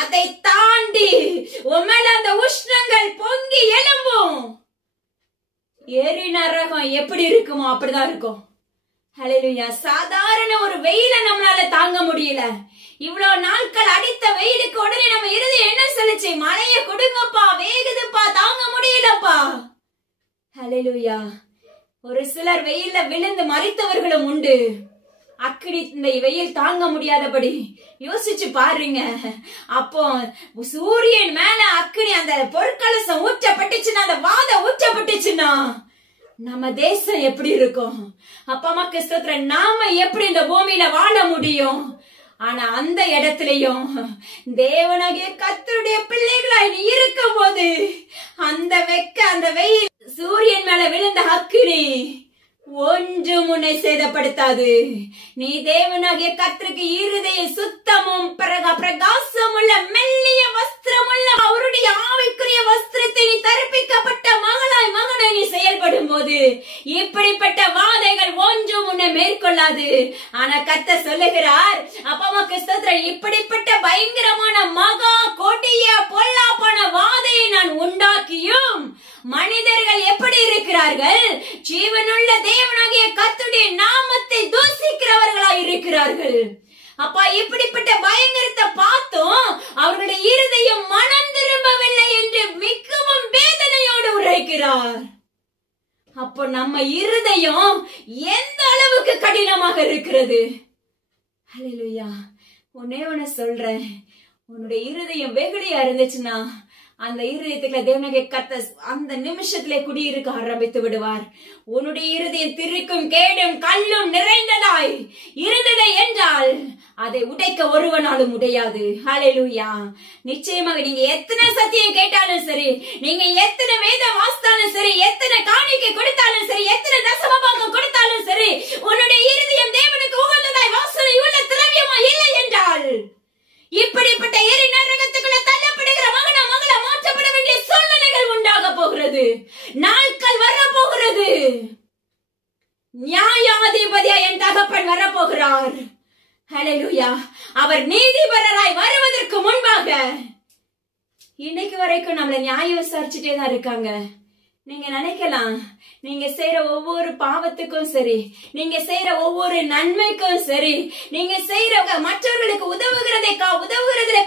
அதை தாண்டி உமேல அந்த உஷ்ணங்கள் பொங்கி எழும்பும். எரி நரகம் எப்படி இருக்குமோ அப்படிதான் இருக்கும். ஹல்லேலூயா. சாதாரண ஒரு வெயில நம்மளால தாங்க முடியல. இவ்வளவு நாட்கள் அடித்த வெயிலுக்கு உடனே நம்ம இருதயம் என்ன சொல்லுச்சு? மழைய கொடுங்கப்பா, வேகுதுப்பா, தாங்க முடியலப்பா. ஹல்லேலூயா. ஒரு சிலர் வெயில்ல விழுந்து மரித்தவர்களும் உண்டு. அக்கினி இந்த வெயில் தாங்க முடியாதபடி யோசிச்சு பாருங்க. அப்போ சூரியன் மேல அக்கினி அந்த பொற்கலசம் ஊற்றப்பட்டுச்சுன்னா, அந்த வாதை ஊற்றப்பட்டுச்சுன்னா நம்ம தேசம் எப்படி இருக்கும்? அப்பா அம்மாக்கு ஸ்தோத்திரம். நாம எப்படி இந்த பூமியில வாழ முடியும்? ஆனா அந்த இடத்திலையும் தேவனாகிய கர்த்தருடைய பிள்ளைகளாய் நீ இருக்கும் போது அந்த அந்த வெயில், சூரியன் மேல விழுந்த அக்கினி ஒன்றும் உன்னை சேதப்படுத்தாது. நீ தேவனாகிய கர்த்தருக்கு இருதய சுத்தமும் பிரகாசமுள்ள மெல்லிய வஸ்திரமுள்ள அவருடைய ஆவிக்குரிய வஸ்திரத்தை நீ தரிப்பிக்கப்பட்ட மகளாய் மகனாய் நீ செயல்படும் போது இப்படிப்பட்ட வாதைகள் ஒன்றும் உன்னை மேற்கொள்ளாது. ஆனா கர்த்தர் சொல்லுகிறார், அப்பா அம்மாக்கு ஸ்தோத்திரம், இப்படிப்பட்ட பயங்கரமான மகா கொடிய பொல்லாப்பான வாதையை நான் உண்டாக்கியும் மனிதர்கள் எப்படி இருக்கிறார்கள்? ஜீவனுள்ள தேவனாகிய கர்த்தருடைய நாமத்தை தூசிக்கிறவர்களாய் இருக்கிறார்கள். அப்பா, இப்படிப்பட்ட பயங்கரத்தை பார்த்தோம் அவர்களுடைய இருதயம் மனம் திரும்பவில்லை என்று மிகவும் வேதனையோடு உரைக்கிறார். அப்போ நம்ம இருதயம் எந்த அளவுக்கு கடினமாக இருக்கிறது? ஹல்லேலூயா. ஒன்னே ஒன்னு சொல்றேன், உன்னுடைய இருதயம் வெகுளியா இருந்துச்சுன்னா அந்த இருதயத்துக்குள்ள தேவனாகிய கர்த்தர் அந்த நிமிஷத்திலே குடியிருக்க ஆரம்பித்து விடுவார். உன்னுடைய இருதயம் திருக்கும் கேடும் கல்லும் நிறைந்ததாய் இருந்ததை என்றால் அதை உடைக்க ஒருவனாலும் முடியாது. ஹல்லேலூயா. நிச்சயமாக நீங்க எத்தனை சத்தியம் கேட்டாலும் சரி, நீங்க எத்தனை வேதம் வாசித்தாலும் சரி, எத்தனை காணிக்கை கொடுத்தாலும் சரி, எத்தனை தசமபாகம் கொடுத்தாலும் சரி, உன்னுடைய இருதயம் தேவனுக்கு உகந்ததாய் வாசனை உள்ள திரவியமா இல்லை என்றால் இப்படிப்பட்ட எரி நரகத்துக்குள்ள தள்ளப்படுகிற மகனா மகளா மாற்றப்பட வேண்டிய சூழ்நிலைகள் உண்டாக போகிறது. நாட்கள் வரப்போகிறது. நியாயாதிபதியா என் தகப்பன் வரப்போகிறார். ஹல்லேலூயா. அவர் நீதிபரராய் வருவதற்கு முன்பாக இன்னைக்கு வரைக்கும் நம்மள நியாயம் விசாரிச்சுட்டே தான் இருக்காங்க. நீங்க நினைக்கலாம், நீங்க செய்யற ஒவ்வொரு பாவத்துக்கும் சரி, நீங்க செய்யற ஒவ்வொரு நன்மைக்கும் சரி, நீங்க செய்யற மற்றவர்களுக்கு உதவுகிறதை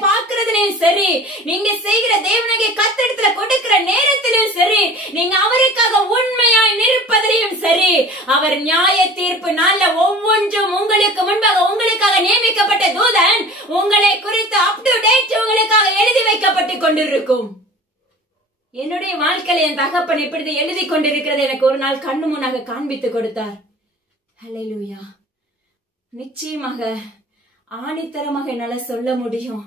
பார்க்கறதுலயும் சரி, நீங்க செய்கிற தேவனாகிய கர்த்தரிடத்துல கொடுக்கிற நேரத்திலும் சரி, நீங்க அவருக்காக உண்மையாய் நிற்பதிலையும் சரி, அவர் நியாய தீர்ப்பு நாள்ல ஒவ்வொன்றும் உங்களுக்கு முன்பாக உங்களுக்காக நியமிக்கப்பட்ட தூதன் உங்களை குறித்து அப் டு டேட் உங்களுக்காக எழுதி வைக்கப்பட்டு கொண்டிருக்கும். என்னுடைய வாழ்க்கையில என் தகப்பன் இப்படி எழுதி கொண்டிருக்கிறது எனக்கு ஒரு நாள் கண்ணு முன்னாக காண்பித்து கொடுத்தார். ஹல்லேலூயா. நிச்சயமாக ஆணித்தரமாக என்னால சொல்ல முடியும்,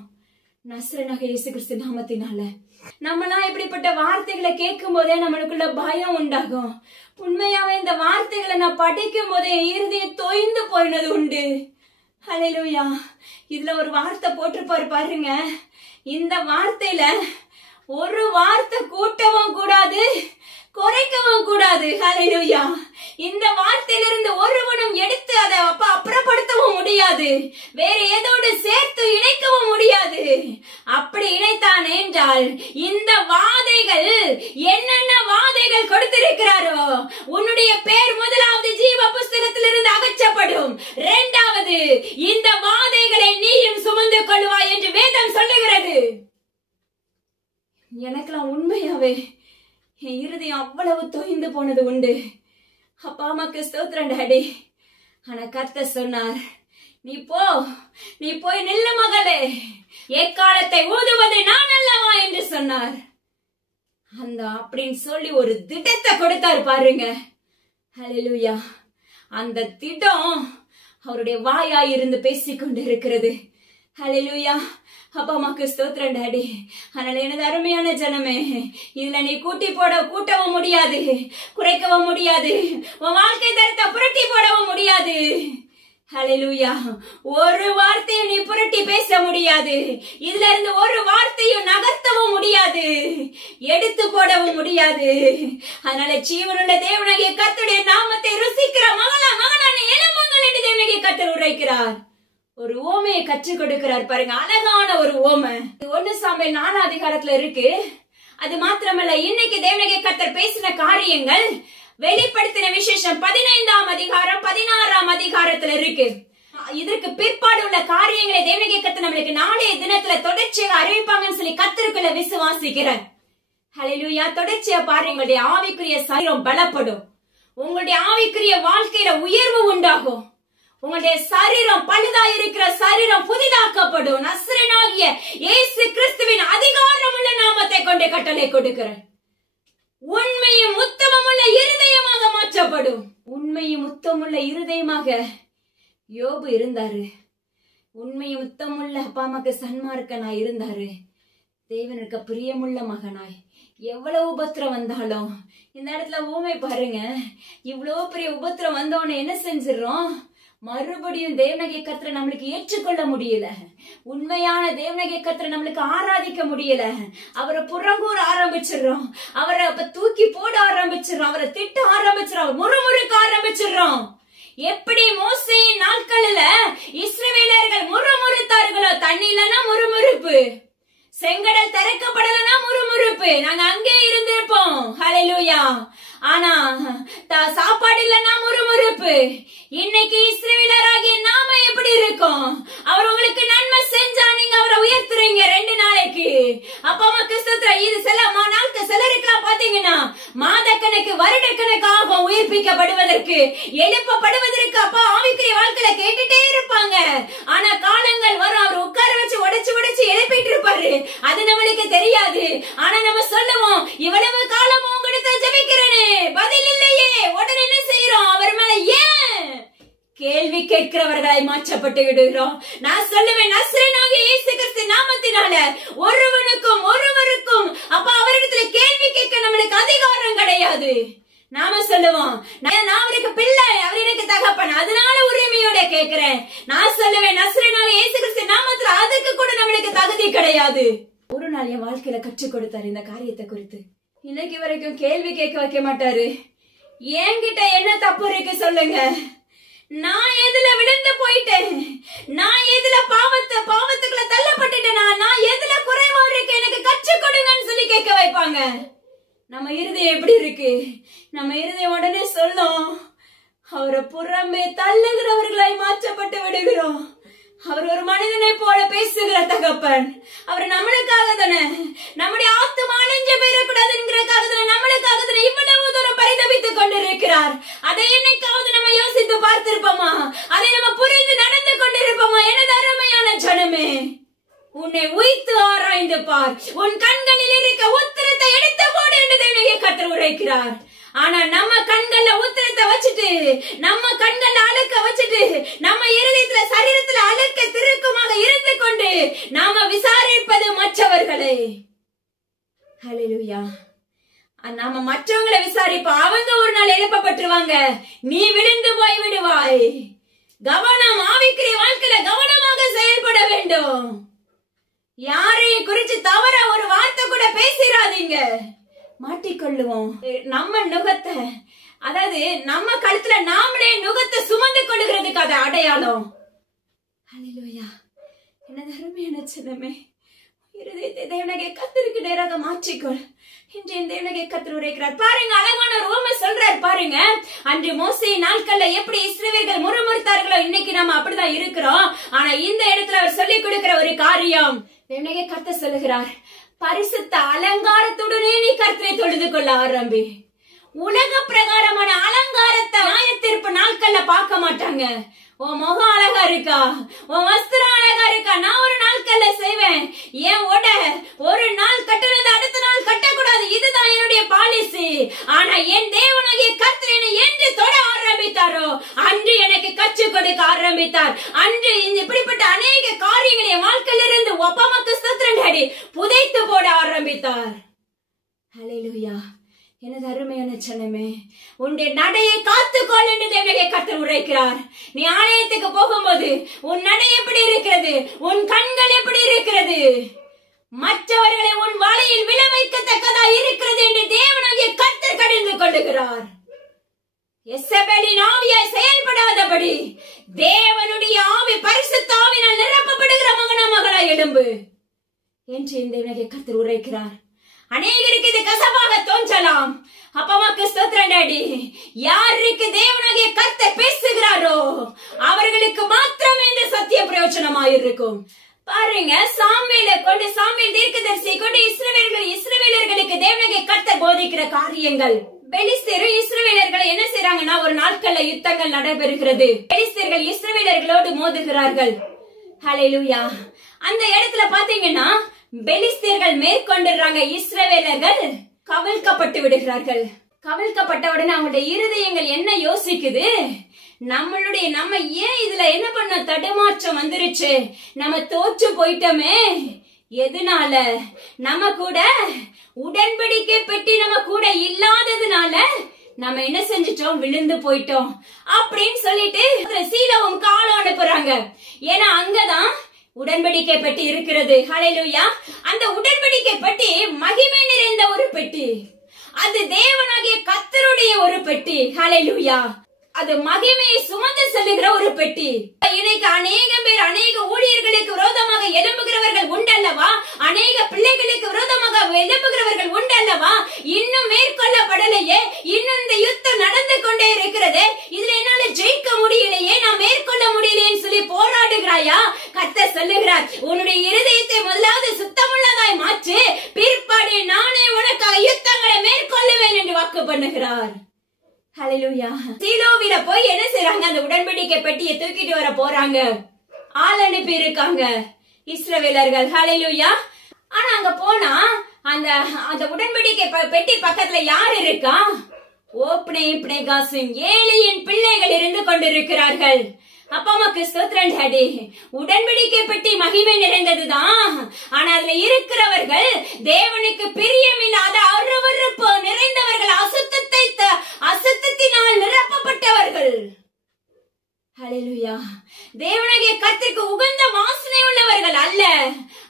நசரேயனாகிய இயேசு கிறிஸ்து நாமத்தினால. நம்மளாம் இப்படிப்பட்ட வார்த்தைகளை கேட்கும் போதே நம்மளுக்குள்ள பயம் உண்டாகும். உண்மையாவே இந்த வார்த்தைகளை நான் படிக்கும் போதே இருதயம் தொய்ந்து போயினது உண்டு. ஹல்லேலூயா. இதுல ஒரு வார்த்தை போட்டிருப்பாரு பாருங்க. இந்த வார்த்தையில ஒரு வார்த்தை கூட்டவும் கூடாது, குறைக்கவும் கூடாது. ஹல்லேலூயா. இந்த வார்த்தையிலிருந்து ஒருவனும் எடுத்து அதை அப்புறப்படுத்தவும் முடியாது, வேற ஏதோடு சேர்த்து இணைக்கவும் முடியாது. அப்படி இணைத்தான் என்றால் இந்த வாதைகள் என்னென்ன வாதைகள் கொடுத்திருக்கிறாரோ, உன்னுடைய பேர் முதலாவது ஜீவ புஸ்தகத்திலிருந்து அகற்றப்படும், இரண்டாவது இந்த வாதைகளை நீயும் சுமந்து கொள்வாய் என்று வேதம் சொல்லுகிறது. எனக்கெல்லாம் உண்மையாவே என் இருதயம் அவ்வளவு தொய்ந்து போனது உண்டு. அப்பா அம்மாக்கு ஸ்தோத்திரம் டாடி. ஆனா கர்த்தர் சொன்னார், நீ போய் நில்ல மகளே, எக்காலத்தை ஊதுவது நான் அல்லவா என்று சொன்னார். அந்த அப்படின்னு சொல்லி ஒரு திடத்தை கொடுத்தாரு பாருங்க. ஹல்லேலூயா. அந்த திடம் அவருடைய வாயாய் இருந்து பேசிக்கொண்டு இருக்கிறது. ஹல்லேலூயா. அப்பா அம்மாக்கு ஸ்தோத்திரம் டாடி. அதனால எனது அருமையான ஜனமே, இதுல நீ கூட்டவும் முடியாது, குறைக்கவும் முடியாது, உன் வாழ்க்கை தரத்தை புரட்டி போடவும் முடியாது. ஹல்லேலூயா. ஒரு வார்த்தையை நீ புரட்டி பேச முடியாது. இதுல இருந்து ஒரு வார்த்தையும் நகர்த்தவும் முடியாது, எடுத்து போடவும் முடியாது. அதனால ஜீவனுள்ள தேவனாகிய கர்த்தருடைய நாமத்தை ருசிக்கிற மகளா மகனான எழும்புங்கள் என்று தேவனாகிய கர்த்தர் உரைக்கிறார். ஒரு ஓமையை கற்றுக் கொடுக்கிறார் பாருங்க, அழகான ஒரு ஓமை. 1 சாமுவேல் 4 அதிகாரத்துல இருக்கு. அது மாத்திரமல்ல, இன்னைக்கு தேவனாகிய கர்த்தர் பேசின காரியங்கள் வெளிப்படுத்தின விசேஷம் 15ஆம் அதிகாரம் 16ஆம் அதிகாரத்துல இருக்கு. இதற்கு பிற்பாடு உள்ள காரியங்களை தேவனாகிய கர்த்தர் நம்மளுக்கு நாளைய தினத்துல தொடர்ச்சியாக அறிவிப்பாங்கன்னு சொல்லி கர்த்தருக்குள்ள விசுவாசிக்கிறேன். ஹல்லேலூயா. தொடர்ச்சியா பாருங்க, உங்களுடைய ஆவிக்குரிய சரீரம் பலப்படும், உங்களுடைய ஆவிக்குரிய வாழ்க்கையில உயர்வு உண்டாகும், உங்களுடைய சரீரம் பழுதா இருக்கிற சரீரம் புதிதாக்கப்படும். நசரேயனாகிய இயேசு கிறிஸ்துவின் அதிகாரம் உள்ள நாமத்தை கொண்டு கட்டளை கொடுக்கிறேன். உண்மையும் உத்தமமுள்ள இருதயமாக மாற்றப்படும். உண்மையும் உத்தமுள்ள இருதயமாக யோபு இருந்தாரு. உண்மையும் உத்தமுள்ள அப்பா அம்மாக்கு சன்மார்க்கனாய் இருந்தாரு. தேவனுக்கு பிரியமுள்ள மகனாய். எவ்வளவு உபத்திரம் வந்தாலும் இந்த இடத்துல ஊமை பாருங்க, இவ்வளவு பெரிய உபத்திரம் வந்தோன்னு என்ன செஞ்சிடறோம்? மறுபடியும் தேவனகிய கர்த்தரை நம்மளுக்கு ஏற்றுக்கொள்ள முடியல. உண்மையான தேவனகிய கர்த்தரை நம்மளுக்கு ஆராதிக்க முடியல. அவரை புறங்கூற ஆரம்பிச்சிடறோம். அவரை அப்ப தூக்கி போட ஆரம்பிச்சிடறோம். அவரை திட்ட ஆரம்பிச்சிடறோம். முறுமுறுக்க ஆரம்பிச்சிடறோம். எப்படி மோசேயின் நாட்கள்ல இஸ்ரவேலர்கள் முறுமுறுத்தார்களோ, தண்ணி இல்லைன்னா முறுமுறுப்பு, செங்கடல் திறக்கப்படலன்னா முறுமுறுப்பு, நாங்க அங்கே இருந்திருப்போம். ஹல்லேலூயா. ஆனா சாப்பாடு இல்லைன்னா முறுமுறுப்பு. இன்னைக்கு இஸ்ரவேலராகிய நாம எப்படி இருக்கோம்? அவர் உங்களுக்கு நன்மை செஞ்சா நீங்க அவரை உயர்த்துறீங்க 2 நாளைக்கு. அப்பா அம்மா கிறிஸ்தவ இது சில நாட்கள் சிலருக்குலாம் பாத்தீங்கன்னா மாதக்கணக்கு வருடக்கணக்கு ஆகும் உயிர்ப்பிக்கப்படுவதற்கு, எழுப்பப்படுவதற்கு. அப்பா ஆவிக்குரிய வாழ்க்கையில கேட்டுட்டே இருப்பாங்க. ஆனா காலங்கள் வரும், அவர் உட்கார வச்சு உடைச்சு உடைச்சு எழுப்பிட்டு இருப்பாரு. அது நம்மளுக்கு தெரியாது. ஆனா நம்ம சொல்லுவோம், இவ்வளவு காலம் உங்ககிட்ட ஜெபிக்கிறேனே, பதில் இல்லையே. உடனே என்ன செய்யறோம்? அவர் மேல ஏன் கேள்வி கேட்கிறவர்களாய் மாற்றப்பட்டு விடுகிறோம். நான் சொல்லுவேன், நசரேயனாகிய இயேசு கிறிஸ்து நாமத்தினால ஒருவருக்கும் அப்ப அவரிடத்துல கேள்வி கேட்க நம்மளுக்கு அதிகாரம் கிடையாது. நாம சொல்லுவோம், நான் அவருக்கு பிள்ளை, அவர் எனக்கு தகப்பன், அதனால உரிமையோட கேட்கிறேன். நான் சொல்லுவேன், நசரேயனாகிய இயேசு கிறிஸ்து நாமத்துல அதுக்கு கூட நம்மளுக்கு தகுதி கிடையாது. ஒரு நாள் என் வாழ்க்கையில கற்றுக் கொடுத்தாரு இந்த காரியத்தை குறித்து. இன்னைக்கு வரைக்கும் கேள்வி கேட்க வைக்க மாட்டாரு. என்கிட்ட என்ன தப்பு இருக்கு சொல்லுங்க? நான் எதுல விழுந்து போயிட்டேன்? நான் எதுல பாவத்துக்குள்ள தள்ளப்பட்டுட்டேனா? நான் எதுல குறைவா இருக்கு? எனக்கு கற்றுக் கொடுங்கன்னு சொல்லி கேட்க வைப்பாங்க. நம்ம இருதயம் எப்படி இருக்கு? நம்ம இருதயம் உடனே சொல்லும், அவரை புறம்பே தள்ளுகிறவர்களாய் மாற்றப்பட்டு விடுகிறோம். அவர் ஒரு மனிதனை போல பேசுகிற தகப்பன். அவர் நம்மளுக்காக தானே, நம்முடைய ஆத்துமா அழிஞ்சு போயிடக்கூடாதுங்கிறதுக்காக தானே, நம்மளுக்காக தானே இவ்வளவு தூரம் பரிதபித்துக் கொண்டிருக்கிறார். அதை என்னைக்காவது நம்ம யோசித்து பார்த்திருப்போமா? அதை நம்ம புரிந்து நடந்து கொண்டிருப்போமா? எனது அருமையான ஜனமே, உன்னை உய்த்து ஆராய்ந்து பார். உன் கண்களில் இருக்க உத்திரத்தை எடுத்து போடு என்று தேவனாகிய கர்த்தர் உரைக்கிறார். ஆனா நம்ம கண்கள்ல உத்திரத்தை வச்சுட்டு, நம்ம கண்கள்ல அழுக்க வச்சுட்டு, நம்ம இருதயத்துல சரீரத்துல அழுக்க திருக்குமாக இருந்து கொண்டு நாம விசாரிப்பது மற்றவர்களை. ஹல்லேலூயா. நாம மற்றவங்களை விசாரிப்போம். அவங்க ஒரு நாள் எழுப்பப்பட்டுருவாங்க. நீ விழுந்து போய் விடுவாய். கவனம். ஆவிக்குரிய வாழ்க்கையில கவனமாக செயல்பட வேண்டும். யாரையும் குறிச்சு தவற ஒரு வார்த்தை கூட பேசிடாதீங்க. மாட்டிக்கொள்ளுவோம். நம்ம நுகத்தை, அதாவது நம்ம கழுத்துல நாமளே நுகத்தை சுமந்து கொள்ளுகிறதுக்கு அது அடையாளம். ஹல்லேலூயா. எனது அருமையான சின்னமே, இருதயத்தை தேவனாகிய கர்த்தருக்கு நேராக மாற்றிக்கொள் என்று தேவனாகிய கர்த்தர் உரைக்கிறார். பாருங்க, அழகான ஒரு உவமை சொல்றார் பாருங்க. அன்று மோசே நாட்கள்ல எப்படி இஸ்ரவேலர்கள் முறுமுறுத்தார்களோ, இன்னைக்கு நாம அப்படிதான் இருக்கிறோம். ஆனா இந்த இடத்துல அவர் சொல்லிக் கொடுக்கிற ஒரு காரியம், தேவனாகிய கர்த்தர் சொல்லுகிறார், பரிசுத்த அலங்காரத்துடனே நீ கர்த்தரை தொழுது கொள்ள ஆரம்பி. உலக பிரகாரமான அலங்காரத்தை நியாயத்தீர்ப்பு நாட்கள்ல பார்க்க மாட்டாங்க. உன் முகம் அழகா இருக்கா, உன் வஸ்திரம் அழகா இருக்கா, நான் ஒரு நாட்கள்ல செய்வேன். ஏன் ஒரு நாள் கட்டுறது அடுத்த நாள் கட்டக்கூடாது, இதுதான் என்னுடைய பாலிசி. ஆனா என் தேவனாகிய கர்த்தர் என்னை என்று தொட ஆரம்பித்தாரோ அன்று எனக்கு கற்றுக் கொடுக்க ஆரம்பித்தார். அன்று இப்படிப்பட்ட அநேக காரியங்களை என் வாழ்க்கையில இருந்து ஒப்பமக்கு ஸ்தோத்திரண்டாடி புதைத்து போட ஆரம்பித்தார். ஹல்லேலூயா. எனது அருமையான ஜனமே, உன்னுடைய நடையை காத்துக்கொள் என்று தேவனாகிய கர்த்தர் உரைக்கிறார். நீ ஆலயத்துக்கு போகும்போது உன் நடை எப்படி இருக்கிறது? உன் கண்கள் எப்படி இருக்கிறது? மற்றவர்களை உன் வலையில் விழ வைக்கத்தக்கதா இருக்கிறது என்று தேவனாகிய கர்த்தர் கடிந்து கொள்ளுகிறார். எசபேலின் ஆவியாய் செயல்படாதபடி தேவனுடைய ஆவி பரிசுத்த ஆவியினால் நிரப்பப்படுகிற மகனா எழும்பு என்று தேவனாகிய கர்த்தர் உரைக்கிறார். அநேகருக்கு இது கசப்பாக தோன்றலாம். அப்பமாக்கு ஸ்தோத்திரம் டாடி. யாருக்கு தேவனாகிய கர்த்தர் பேசுகிறாரோ அவர்களுக்கு மாத்திரமே இந்த சத்திய பிரயோஜனமாயிருக்கும். பாருங்க, சாமுவேலை கொண்டு, சாமுவேல் தீர்க்கதரிசியை கொண்டு இஸ்ரவேலர்களுக்கு தேவனாகிய கர்த்தர் போதிக்கிற காரியங்கள். பெலிஸ்தேர் இஸ்ரவேலர்களை என்ன செய்றாங்கன்னா, ஒரு நாட்கள்ல யுத்தங்கள் நடைபெறுகிறது. பெலிஸ்தேர்கள் இஸ்ரவேலர்களோடு மோதுகிறார்கள். ஹல்லேலூயா. அந்த இடத்துல பாத்தீங்கன்னா பெலிஸ்தீர்கள் மேற்கொண்டுறாங்க, இஸ்ரவேலர்கள் கவிழ்க்கப்பட்டு விடுகிறார்கள். கவிழ்க்கப்பட்டவுடனே அவங்களுடைய இருதயங்கள் என்ன யோசிக்குது? நம்ம ஏன் இதுல என்ன பண்ண தடுமாற்றம் வந்துருச்சு, நம்ம தோற்று போயிட்டோமே. எதனால? நம்ம கூட உடன்படிக்கை பெட்டி நம்ம கூட இல்லாததுனால நம்ம என்ன செஞ்சிட்டோம்? விழுந்து போயிட்டோம் அப்படின்னு சொல்லிட்டு சீலோவும் காலம் அனுப்புறாங்க. ஏன்னா அங்கதான் உடன்படிக்கை பெட்டி இருக்கிறது. ஹல்லேலூயா. அந்த உடன்படிக்கை பெட்டி மகிமை நிறைந்த ஒரு பெட்டி. அது தேவனாகிய கர்த்தருடைய ஒரு பெட்டி. ஹல்லேலூயா. அது மகிமையை சுமந்து செல்லுகிற ஒரு பெட்டி. இன்னைக்கு அநேக பேர் அநேக ஊழியர்களுக்கு விரோதமாக எழும்புகிறவர்கள் உண்டல்லவா? அநேக பிள்ளைகளுக்கு விரோதமாக எழும்புகிறவர்கள் உண்டல்லவா? இன்னும் மேற்கொள்ளப்படலையே, இன்னும் இந்த யுத்தம் நடந்து கொண்டே இருக்கிறது, இதுல என்னால ஜெயிக்க முடியலையே, நான் மேற்கொள்ள முடியலையேன்னு சொல்லி போராடுகிறாயா? கர்த்தர் சொல்லுகிறார், உன்னுடைய இருதயத்தை முதலாவது சுத்தமுள்ளதாய் மாற்று, பிற்பாடு நானே உனக்காக யுத்தங்களை மேற்கொள்ளுவேன் என்று வாக்கு பண்ணுகிறார். ஹல்லேலூயா. சீலோவில போய் என்ன செய்றாங்க? அந்த உடன்படிக்கை பெட்டியை தூக்கிட்டு வர போறாங்க. ஆள் அனுப்பி இருக்காங்க இஸ்ரவேலர்கள். ஹல்லேலூயா. ஆனா அங்க போனா அந்த உடன்படிக்கை பெட்டி பக்கத்துல யார் இருக்கா? ஓப்னே பினேகாசும் ஏலியின் பிள்ளைகள் இருந்து கொண்டிருக்கிறார்கள். அப்பா அம்மாக்கு ஸ்தோத்திரம் டாடி. உடன்படிக்கை பெட்டி மகிமை நிறைந்ததுதான். ஆனா அதுல இருக்கிறவர்கள் தேவனுக்கு பிரியமில்லாத அருவருப்பு நிறைந்தவர்கள், அசுத்தத்தினால் நிரப்பப்பட்டவர்கள். ஹல்லேலூயா. தேவனாகிய கர்த்தருக்கு உகந்த வாசனை உள்ளவர்கள் அல்ல.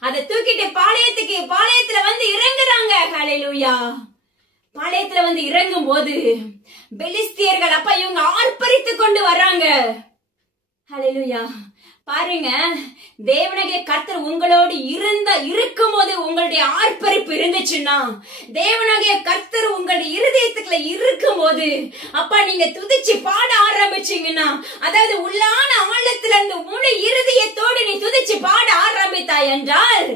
அதை தூக்கிட்டு பாளையத்துல வந்து இறங்குறாங்க. ஹல்லேலூயா. பாளையத்துல வந்து இறங்கும் போது பெலிஸ்தியர்கள் அப்பா இவங்க ஆர்ப்பரித்து கொண்டு வர்றாங்க. ஹல்லேலூயா. பாருங்க, தேவனாகிய கர்த்தர் உங்களோடு இருக்கும் போது உங்களுடைய ஆர்ப்பரிப்பு இருந்துச்சுன்னா, தேவனாகிய கர்த்தர் உங்களுடைய இருதயத்துக்குள்ள இருக்கும் போது அப்பா நீங்க துதிச்சு பாட ஆரம்பிச்சீங்கன்னா, அதாவது உள்ளான ஆழத்துல இருந்து முழு இருதயத்தோடு நீ துதிச்சு பாட ஆரம்பித்தாய் என்றால்,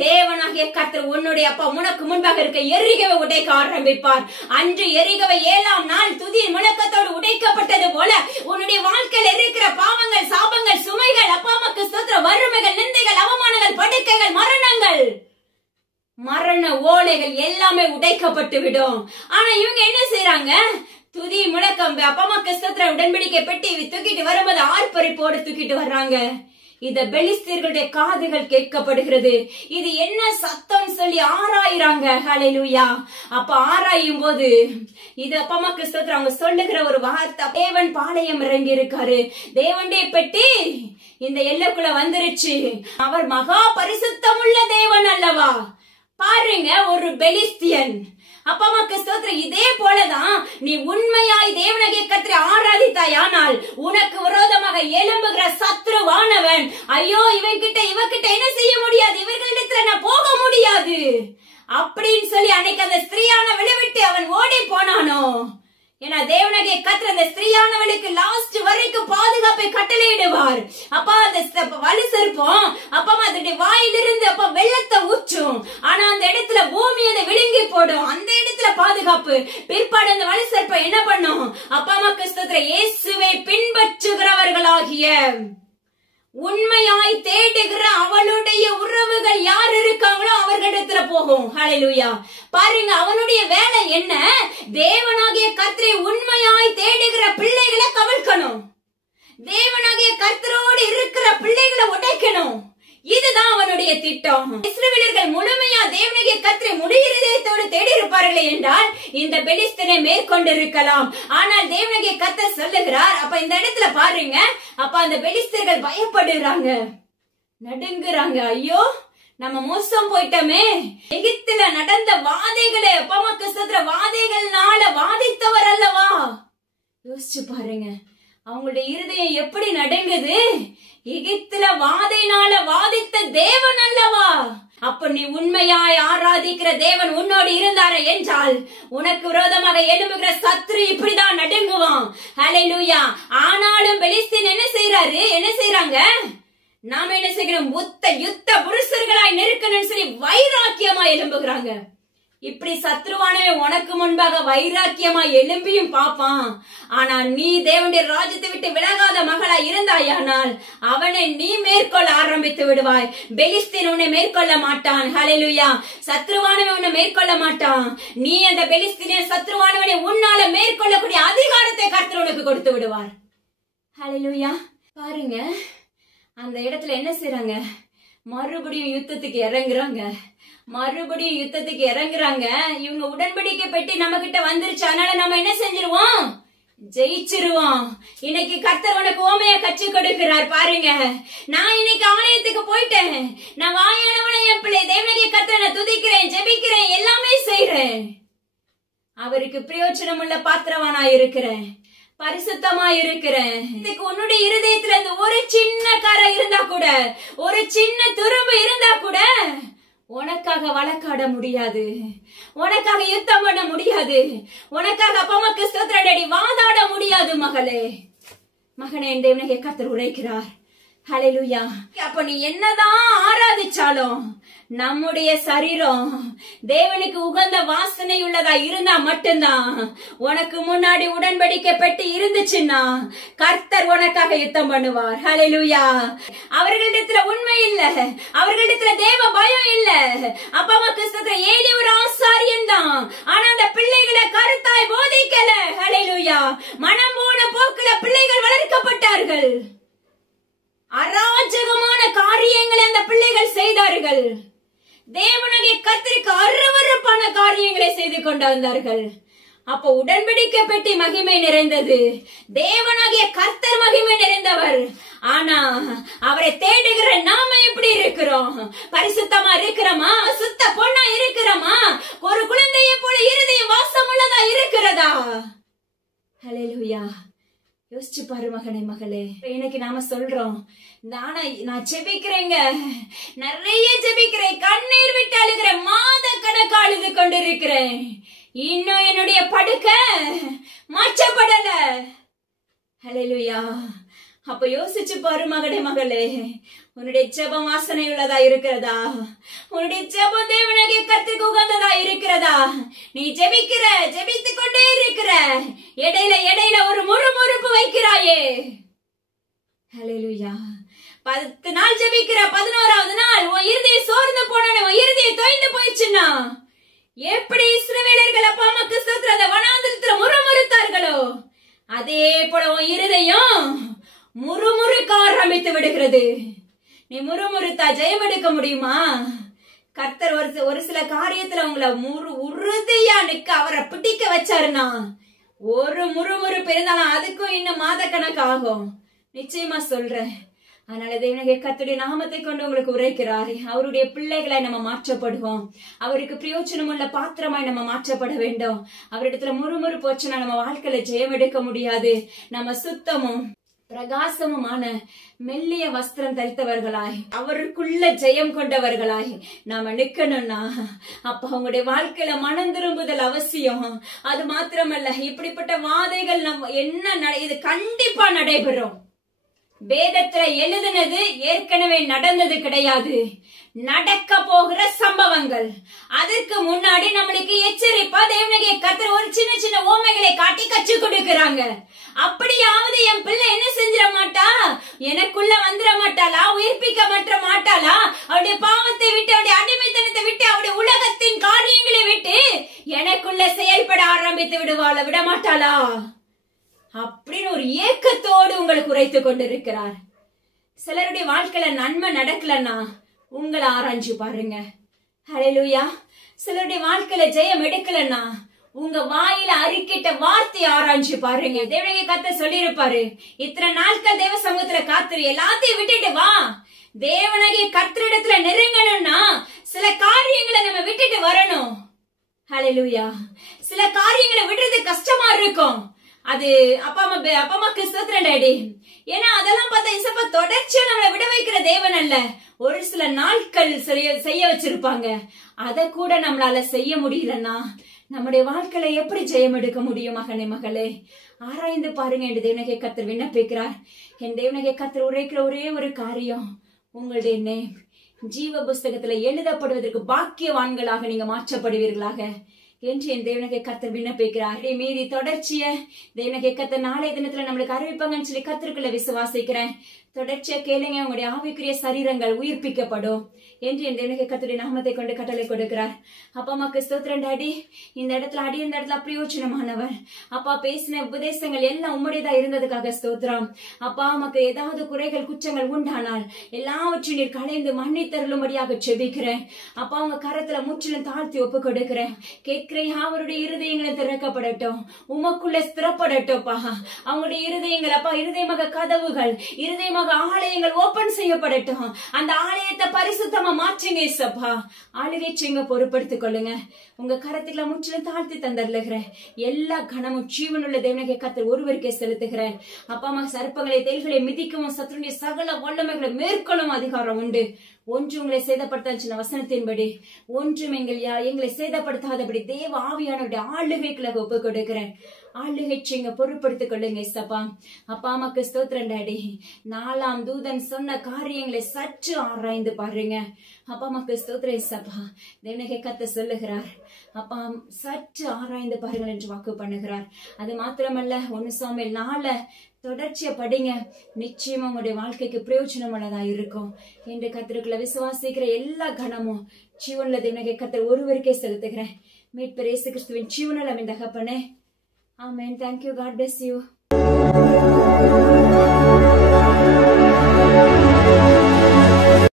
தேவனாகிய கர்த்தர் உன்னுடைய அப்பா உனக்கு முன்பாக இருக்க எரிகவை உடைக்க ஆரம்பிப்பார். அன்று எரிகவை 7ஆம் நாள் துதி முழக்கத்தோடு உடைக்கப்பட்டது போல உன்னுடைய வாழ்க்கையில் இருக்கிற பாவங்கள், சாபங்கள், சுமைகள், அப்பா அம்மாக்கு ஸ்தோத்திரம், வறுமைகள், நிந்தைகள், அவமானங்கள், படுக்கைகள், மரண ஓலைகள் எல்லாமே உடைக்கப்பட்டு விடும். ஆனா இவங்க என்ன செய்யறாங்க? துதி முழக்கம், அப்பா அம்மாக்கு ஸ்தோத்திரம், உடன்படிக்கை பெட்டி தூக்கிட்டு வரும்போது ஆர்ப்பரிப்போடு தூக்கிட்டு வர்றாங்க. இத பெலிஸ்தியர்களுடைய காதுகள் கேட்கப்படுகிறது. இது என்ன சத்தம் சொல்லி ஆராயிறாங்க. ஹல்லேலூயா. அப்ப ஆராயும் போது இது அப்பா அம்மாக்கு ஸ்தோத்திரம், அவங்க சொல்லுகிற ஒரு வார்த்தை, தேவன் பாளையம் இறங்கி இருக்காரு, தேவனுடைய பெட்டி இந்த எல்லைக்குள்ள வந்துருச்சு, அவர் மகா பரிசுத்தமுள்ள தேவன் அல்லவா? பாருங்க, ஒரு பெலிஸ்தியன். அப்பா அம்மாக்கு ஸ்தோத்திரம். இதே போலதான் நீ உண்மையாய் தேவனாகிய கர்த்தரை ஆராதித்தாயானால் உனக்கு விரோதமாக எழும்புகிற சத்ருவானவன், ஐயோ இவகிட்ட என்ன செய்ய முடியாது, இவர்களிடத்துல நான் போக முடியாது அப்படின்னு சொல்லி அன்னைக்கு அந்த ஸ்திரீயானவளை விட்டு அவன் ஓடி போனானோ. ஏன்னா தேவனாகிய கர்த்தர் அந்த ஸ்திரீயானவளுக்கு லாஸ்ட் வரைக்கும் பாதுகாப்பை கட்டளையிடுவார். அப்பா அந்த வலு சர்ப்பம் அப்பா அதனுடைய வாயிலிருந்து அப்பா வெள்ளத்தை ஊற்றும். ஆனா அந்த இடத்துல பூமி அதை விழுங்கி போடும். அந்த இடத்துல பாதுகாப்பு. பிற்பாடு அந்த வலு சர்ப்பம் என்ன பண்ணும்? அப்பா அம்மாக்கு ஸ்தோத்திரம், இயேசுவை பின்பற்றுகிறவர்களாகிய உண்மையாய் தேடுகிற அவளுடைய உறவுகள் யார் இருக்காங்களோ அவர்களிடத்துல போகும். ஹல்லேலூயா. பாருங்க, அவனுடைய வேலை என்ன? தேவனாகிய கர்த்தரை உண்மையாய் தேடுகிற பிள்ளைகளை கவிழ்க்கணும். தேவனாகிய கர்த்தரோடு இருக்கிற பிள்ளைகளை உடைக்கணும். இதுதான் அவனுடைய திட்டம். இஸ்ரவேலர்கள் முழுமையா தேவனாகிய கர்த்தரை முழு இதயத்தோடு தேடி இருப்பார்களே என்றால் இந்த பெலிஸ்தனை மேற்கொண்டிருக்கலாம். ஆனால் தேவனாகிய கர்த்தர் சொல்லுகிறார். அப்ப இந்த இடத்துல பாருங்க, அப்ப அந்த பெலிஸ்தர்கள் பயப்படுறாங்க, நடுங்குறாங்க. ஐயோ நம்ம மோசம் போயிட்டோமே. எகிப்துல நடந்த வாதைகளை அப்பா அம்மாக்கு ஸ்தோத்திர வாதைகள்னால வாதித்தவர் அல்லவா? யோசிச்சு பாருங்க, அவங்களுடைய இருதயம் எப்படி நடுங்குது. எகிப்துல வாதைனால வாதித்த தேவன் அல்லவா? அப்ப நீ உண்மையாய் ஆராதிக்கிற தேவன் உன்னோடு இருந்தார என்றால் உனக்கு விரோதமாக எழும்புகிற சத்ரு இப்படிதான் நடுங்குவான். ஹல்லேலூயா. ஆனாலும் பெலிஸ்தீன் என்ன செய்யறாங்க? நாம என்ன செய்கிறோம்? யுத்த புருஷர்களாய் நெருக்கணும்னு சொல்லி வைராக்கியமா எழும்புகிறாங்க. இப்படி சத்ருவானே உனக்கு முன்பாக வைராக்கியமா எழும்பியும் பாப்பான். ஆனா நீ தேவனுடைய ராஜ்யத்தை விட்டு விலகாத மகளா இருந்தாயானால் அவனை நீ மேற்கொள்ள ஆரம்பித்து விடுவாய். பெலிஸ்தீன் உன்னை மேற்கொள்ள மாட்டான். ஹல்லேலூயா. சத்ருவானவன் உன்னை மேற்கொள்ள மாட்டான். நீ அந்த பெலிஸ்தீனிய சத்ருவானவனை உன்னால மேற்கொள்ளக்கூடிய அதிகாரத்தை கர்த்தர் உனக்கு கொடுத்து விடுவார். ஹல்லேலூயா. பாருங்க, அந்த இடத்துல என்ன செய்றாங்க? மறுபடியும் யுத்தத்துக்கு இறங்குறாங்க. இவங்க உடன்படிக்கை பெட்டி நம்ம கிட்ட வந்துருச்சு, அதனால நம்ம என்ன செஞ்சிருவோம்? ஜெயிச்சிருவோம். இன்னைக்கு கர்த்தர் உனக்கு ஓமைய கற்றுக் கொடுக்கிறார். பாருங்க, நான் இன்னைக்கு ஆலயத்துக்கு போயிட்டேன். நான் வாயானவன என் பிள்ளை தேவனுடைய கர்த்தரை நான் துதிக்கிறேன், ஜெபிக்கிறேன், எல்லாமே செய்றேன். அவருக்கு பிரயோஜனம் உள்ள பாத்திரவானா இருக்கிறேன், பரிசுத்தமா இருக்கிறேன். உன்னுடைய இருதயத்துல இந்த ஒரு சின்ன கரை இருந்தா கூட, ஒரு சின்ன துரும்பு இருந்தா கூட உனக்காக வழக்காட முடியாது, உனக்காக யுத்தம் பண்ண முடியாது, உனக்காக அப்பா அம்மாக்கு ஸ்தோத்திரம் வாதாட முடியாது. மகனே, என் தேவனை கர்த்தர் உரைக்கிறார். ஹல்லேலூயா. அப்ப நீ என்னதான் ஆராதிச்சாலும் நம்முடைய சரீரம் தேவனுக்கு உகந்த வாசனை உள்ளதா இருந்தா மட்டும்தான், உனக்கு முன்னாடி உடன்படிக்கை பெட்டி இருந்துச்சுன்னா கர்த்தர் உனக்காக யுத்தம் பண்ணுவார். ஹல்லேலூயா. அவர்களிடத்துல உண்மை இல்ல, அவர்களிடத்துல தேவ பயம் இல்ல. அப்பா அம்மா ஏழி ஒரு ஆசாரியன் தான், ஆனா அந்த பிள்ளைகளை கருத்தாய் போதிக்கல. ஹல்லேலூயா. மனம் போன போக்குல பிள்ளைகள் வளர்க்கப்பட்டார்கள். அராஜகமான காரியங்களை அந்த பிள்ளைகள் செய்தார்கள். தேவனுடைய கர்த்தருக்கு அருவருப்பான காரியங்களை செய்து கொண்டு வந்தார்கள். அப்போ உடன்படிக்கை பெட்டி மகிமை நிறைந்தது, தேவனாகிய கர்த்தர் மகிமை நிறைந்தவர். ஆனா அவரை தேடுகிற நாம எப்படி இருக்கிறோம்? பரிசுத்தமா இருக்கிறோமா? சுத்த பொண்ணா இருக்கிறோமா? ஒரு குழந்தையை போல இருதயம் வாசம் உள்ளதா இருக்கிறதா? ஹல்லேலூயா. யோசிச்சு பாரு மகனே, மகளே. இன்னைக்கு நாம சொல்றோம், நான் ஜெபிக்கிறேங்க, நிறைய ஜெபிக்கிறேன், கண்ணீர் விட்டு அழுகிறேன், மாத கணக்கு அழுது கொண்டிருக்கிறேன், இன்னும் என்னுடைய படுக்கை மாற்றப்படல. ஹல்லேலூயா. அப்ப யோசிச்சு பாரு மகனே, மகளே, உன்னுடைய ஜெபம் வாசனை உள்ளதா இருக்கிறதா? உன்னுடைய ஜெபம் தேவனுடைய கர்த்தருக்கு உகந்ததா இருக்கிறதா? நீ ஜெபித்துக் கொண்டே இருக்கிற, இடையில ஒரு முறுமுறுப்பு வைக்கிறாயே. ஹல்லேலூயா. 10 நாள் ஜெபிக்கிற, 11வது நாள் உன் இருதயம் சோர்ந்து போனே, உன் இருதயம் தொய்ந்து போயிடுச்சுன்னா எப்படி இஸ்ரவேலர்கள் அப்பா அம்மாக்கு ஸ்தோத்திரம் வனாந்திரத்துல முறுமுறுத்தார்களோ, அதே போல உன் இருதயம் முறுமுறுக்க ஆரம்பித்து விடுகிறது. நீ முறுமுறுத்தா ஜெயம் எடுக்க முடியுமா? கர்த்தர் ஒரு சில காரியத்துல உங்களை உறுதியா நிக்க அவரை பிடிக்க வச்சாருன்னா, ஒரு முறுமுறுப்பு இருந்தாலும் அதுக்கும் இன்னும் மாத கணக்கு ஆகும். நிச்சயமா சொல்றேன். அதனால தேவனுடைய கர்த்தருடைய நாமத்தை கொண்டு உங்களுக்கு உரைக்கிறார். அவருடைய பிள்ளைகளை நம்ம மாற்றப்படுவோம். அவருக்கு பிரயோஜனம் உள்ள பாத்திரமாய் நம்ம மாற்றப்பட வேண்டும். அவரிடத்துல முறுமுறுப்பு வச்சுன்னா நம்ம வாழ்க்கையில ஜெயம் எடுக்க முடியாது. நம்ம சுத்தமும் பிரகாசமுமான மெல்லிய வஸ்திரம் தரித்தவர்களாய், அவருக்குள்ள ஜெயம் கொண்டவர்களாய் நாம நிக்கணும்னா, அப்ப அவங்களுடைய வாழ்க்கையில மனம் திரும்புதல் அவசியம். அது மாத்திரமல்ல, இப்படிப்பட்ட வாதைகள் இது கண்டிப்பா நடைபெறும். வேதத்துல எழுதுனது ஏற்கனவே நடந்தது கிடையாது, நடக்க போகிற சம்பவங்கள். அதற்கு முன்னாடி நம்மளுக்கு எச்சரிப்பா தேவனுடைய கர்த்தர் ஒரு சின்ன சின்ன ஓமைகளை காட்டி கற்றுக் கொடுக்கிறாங்க. அப்படியாவது என் பிள்ளை என்ன செஞ்சிட மாட்டா, எனக்குள்ள வந்துட மாட்டாளா, உயிர்ப்பிக்க மாட்டாளா, அவருடைய பாவத்தை விட்டு, அவருடைய அடிமைத்தனத்தை விட்டு, அவருடைய உலகத்தின் காரியங்களை விட்டு எனக்குள்ள செயல்பட ஆரம்பித்து விட மாட்டாளா அப்படின்னு ஒரு ஏக்கத்தோடு உங்களுக்கு உரைத்துக் கொண்டிருக்கிறார். சிலருடைய வாழ்க்கையில நன்மை நடக்கலன்னா உங்களை ஆராய்ஞ்சு பாருங்க. ஹல்லேலூயா. சிலருடைய வாழ்க்கையில ஜெயம் எடுக்கலன்னா உங்க வாயில அறிக்கிட்ட வார்த்தையை ஆராய்ஞ்சு பாருங்க. தேவனுடைய கர்த்தர் சொல்லி இருப்பாரு, இத்தனை நாட்கள் தேவ சமூகத்துல காத்துரு, எல்லாத்தையும் விட்டுட்டு வா. தேவனுடைய கர்த்தரிடத்துல நெருங்கணும்னா சில காரியங்களை நம்ம விட்டுட்டு வரணும். ஹல்லேலூயா. சில காரியங்களை விடுறது கஷ்டமா இருக்கும். அது அப்பா அம்மாக்கு ஸ்தோத்திரம் டாடி. ஏன்னா அதெல்லாம் பார்த்தா இசப்பா தொடர்ச்சியா நம்மளை விட வைக்கிற தேவன் அல்ல. ஒரு சில நாட்கள் செய்ய வச்சிருப்பாங்க. அதை கூட நம்மளால செய்ய முடியலன்னா நம்முடைய வாழ்க்கையில எப்படி ஜெயம் எடுக்க முடியும்? மகனே, மகளே, ஆராய்ந்து பாருங்க என்று தேவனுடைய கர்த்தர் விண்ணப்பிக்கிறார். என் தேவனுடைய கர்த்தர் உரைக்கிற ஒரே ஒரு காரியம், உங்களுடைய நேம் ஜீவ புஸ்தகத்துல எழுதப்படுவதற்கு பாக்கியவான்களாக நீங்க மாற்றப்படுவீர்களாக. என்று என் தேவனுக்கு கர்த்தர் விண்ணப்பிக்கிறார். மீதி தொடர்ச்சிய தேவனுக்கு கர்த்தர் நாளைய தினத்துல நம்மளுக்கு அறிவிப்பாங்கன்னு சொல்லி கர்த்தருக்குள்ள விசுவாசிக்கிறேன். தொடர்ச்சியா கேளுங்க, உங்களுடைய ஆவிக்குரிய சரீரங்கள் உயிர்ப்பிக்கப்படும் என்று என் தேவனுக்கு கர்த்தருடைய நாமத்தை கொண்டு கட்டளை கொடுக்கிறார். அப்பா அம்மாக்கு ஸ்தோத்திரம் டாடி. இந்த இடத்துல இந்த இடத்துல பிரயோஜனமானவர். அப்பா பேசின உபதேசங்கள் எல்லாம் உம்முடையதா இருந்ததுக்காக ஸ்தோத்திரம். அப்பா அம்மாக்கு ஏதாவது குறைகள் குற்றங்கள் உண்டானால் எல்லாவற்றையும் நீர் களைந்து மன்னித்தருளும்படியாக செபிக்கிறேன். அப்பா உங்க கரத்துல முற்றிலும் தாழ்த்தி ஒப்பு கொடுக்கிறேன். கேட்கிறேன், அவருடைய இருதயங்களை திறக்கப்படட்டும், உமக்குள்ள ஸ்திரப்படட்டும்ப்பா. அவங்களுடைய இருதயங்கள் அப்பா, இருதயமாக கதவுகள், இருதயமாக ஆலயங்கள் ஓபன் செய்யப்படட்டும். அந்த ஆலயத்தை பரிசுத்தமா மாற்றுங்க ஏசப்பா. ஆளுகை செய்யுங்க, பொறுப்படுத்திக் கொள்ளுங்க. உங்க கரத்துக்குள்ள முற்றிலும் தாழ்த்தி தந்தருகிறேன். எல்லா கனமும் ஜீவனுள்ள தேவனுக்கு கர்த்தர் ஒருவருக்கே செலுத்துகிறேன். அப்பா அம்மா சர்ப்பங்களை தேள்களை மிதிக்கவும் சத்துருடைய சகல வல்லமைகளை மேற்கொள்ளும் அதிகாரம் உண்டு. ஒன்று உங்களை சேதப்படுத்த சின்ன வசனத்தின்படி ஒன்றும் எங்களை சேதப்படுத்தாதபடி தேவ ஆவியானவருடைய ஆளுகைக்குள்ள ஒப்பு கொடுக்கிறேன். ஆளுகை செய்யுங்க, பொறுப்படுத்திக் கொள்ளுங்க ஏசப்பா. அப்பா அம்மாக்கு ஸ்தோத்திரம் டாடி. 4ஆம் தூதன் சொன்ன காரியங்களை சற்று ஆராய்ந்து பாருங்க. அப்பா அம்மாக்கு ஸ்தோத்திரம் ஏசப்பா. தேவனுக்கு கர்த்தர் சொல்லுகிறார், அப்பா சற்று ஆராய்ந்து பாருங்கள் என்று வாக்கு பண்ணுகிறார். அது மாத்திரமல்ல, 1 சாமுவேல் 4 தொடர்ச்சியா படிங்க, நிச்சயமா உங்களுடைய வாழ்க்கைக்கு பிரயோஜனம் உள்ளதா இருக்கும் என்று கர்த்தருக்குள்ள விசுவாசிக்கிற எல்லா கணமும் ஜீவனுள்ள தேவனுக்கு கர்த்தர் ஒருவருக்கே செலுத்துகிறேன். மீட்பர் இயேசு கிறிஸ்துவின் ஜீவனுள்ள தகப்பனே, ஆமென். Thank you. God bless you.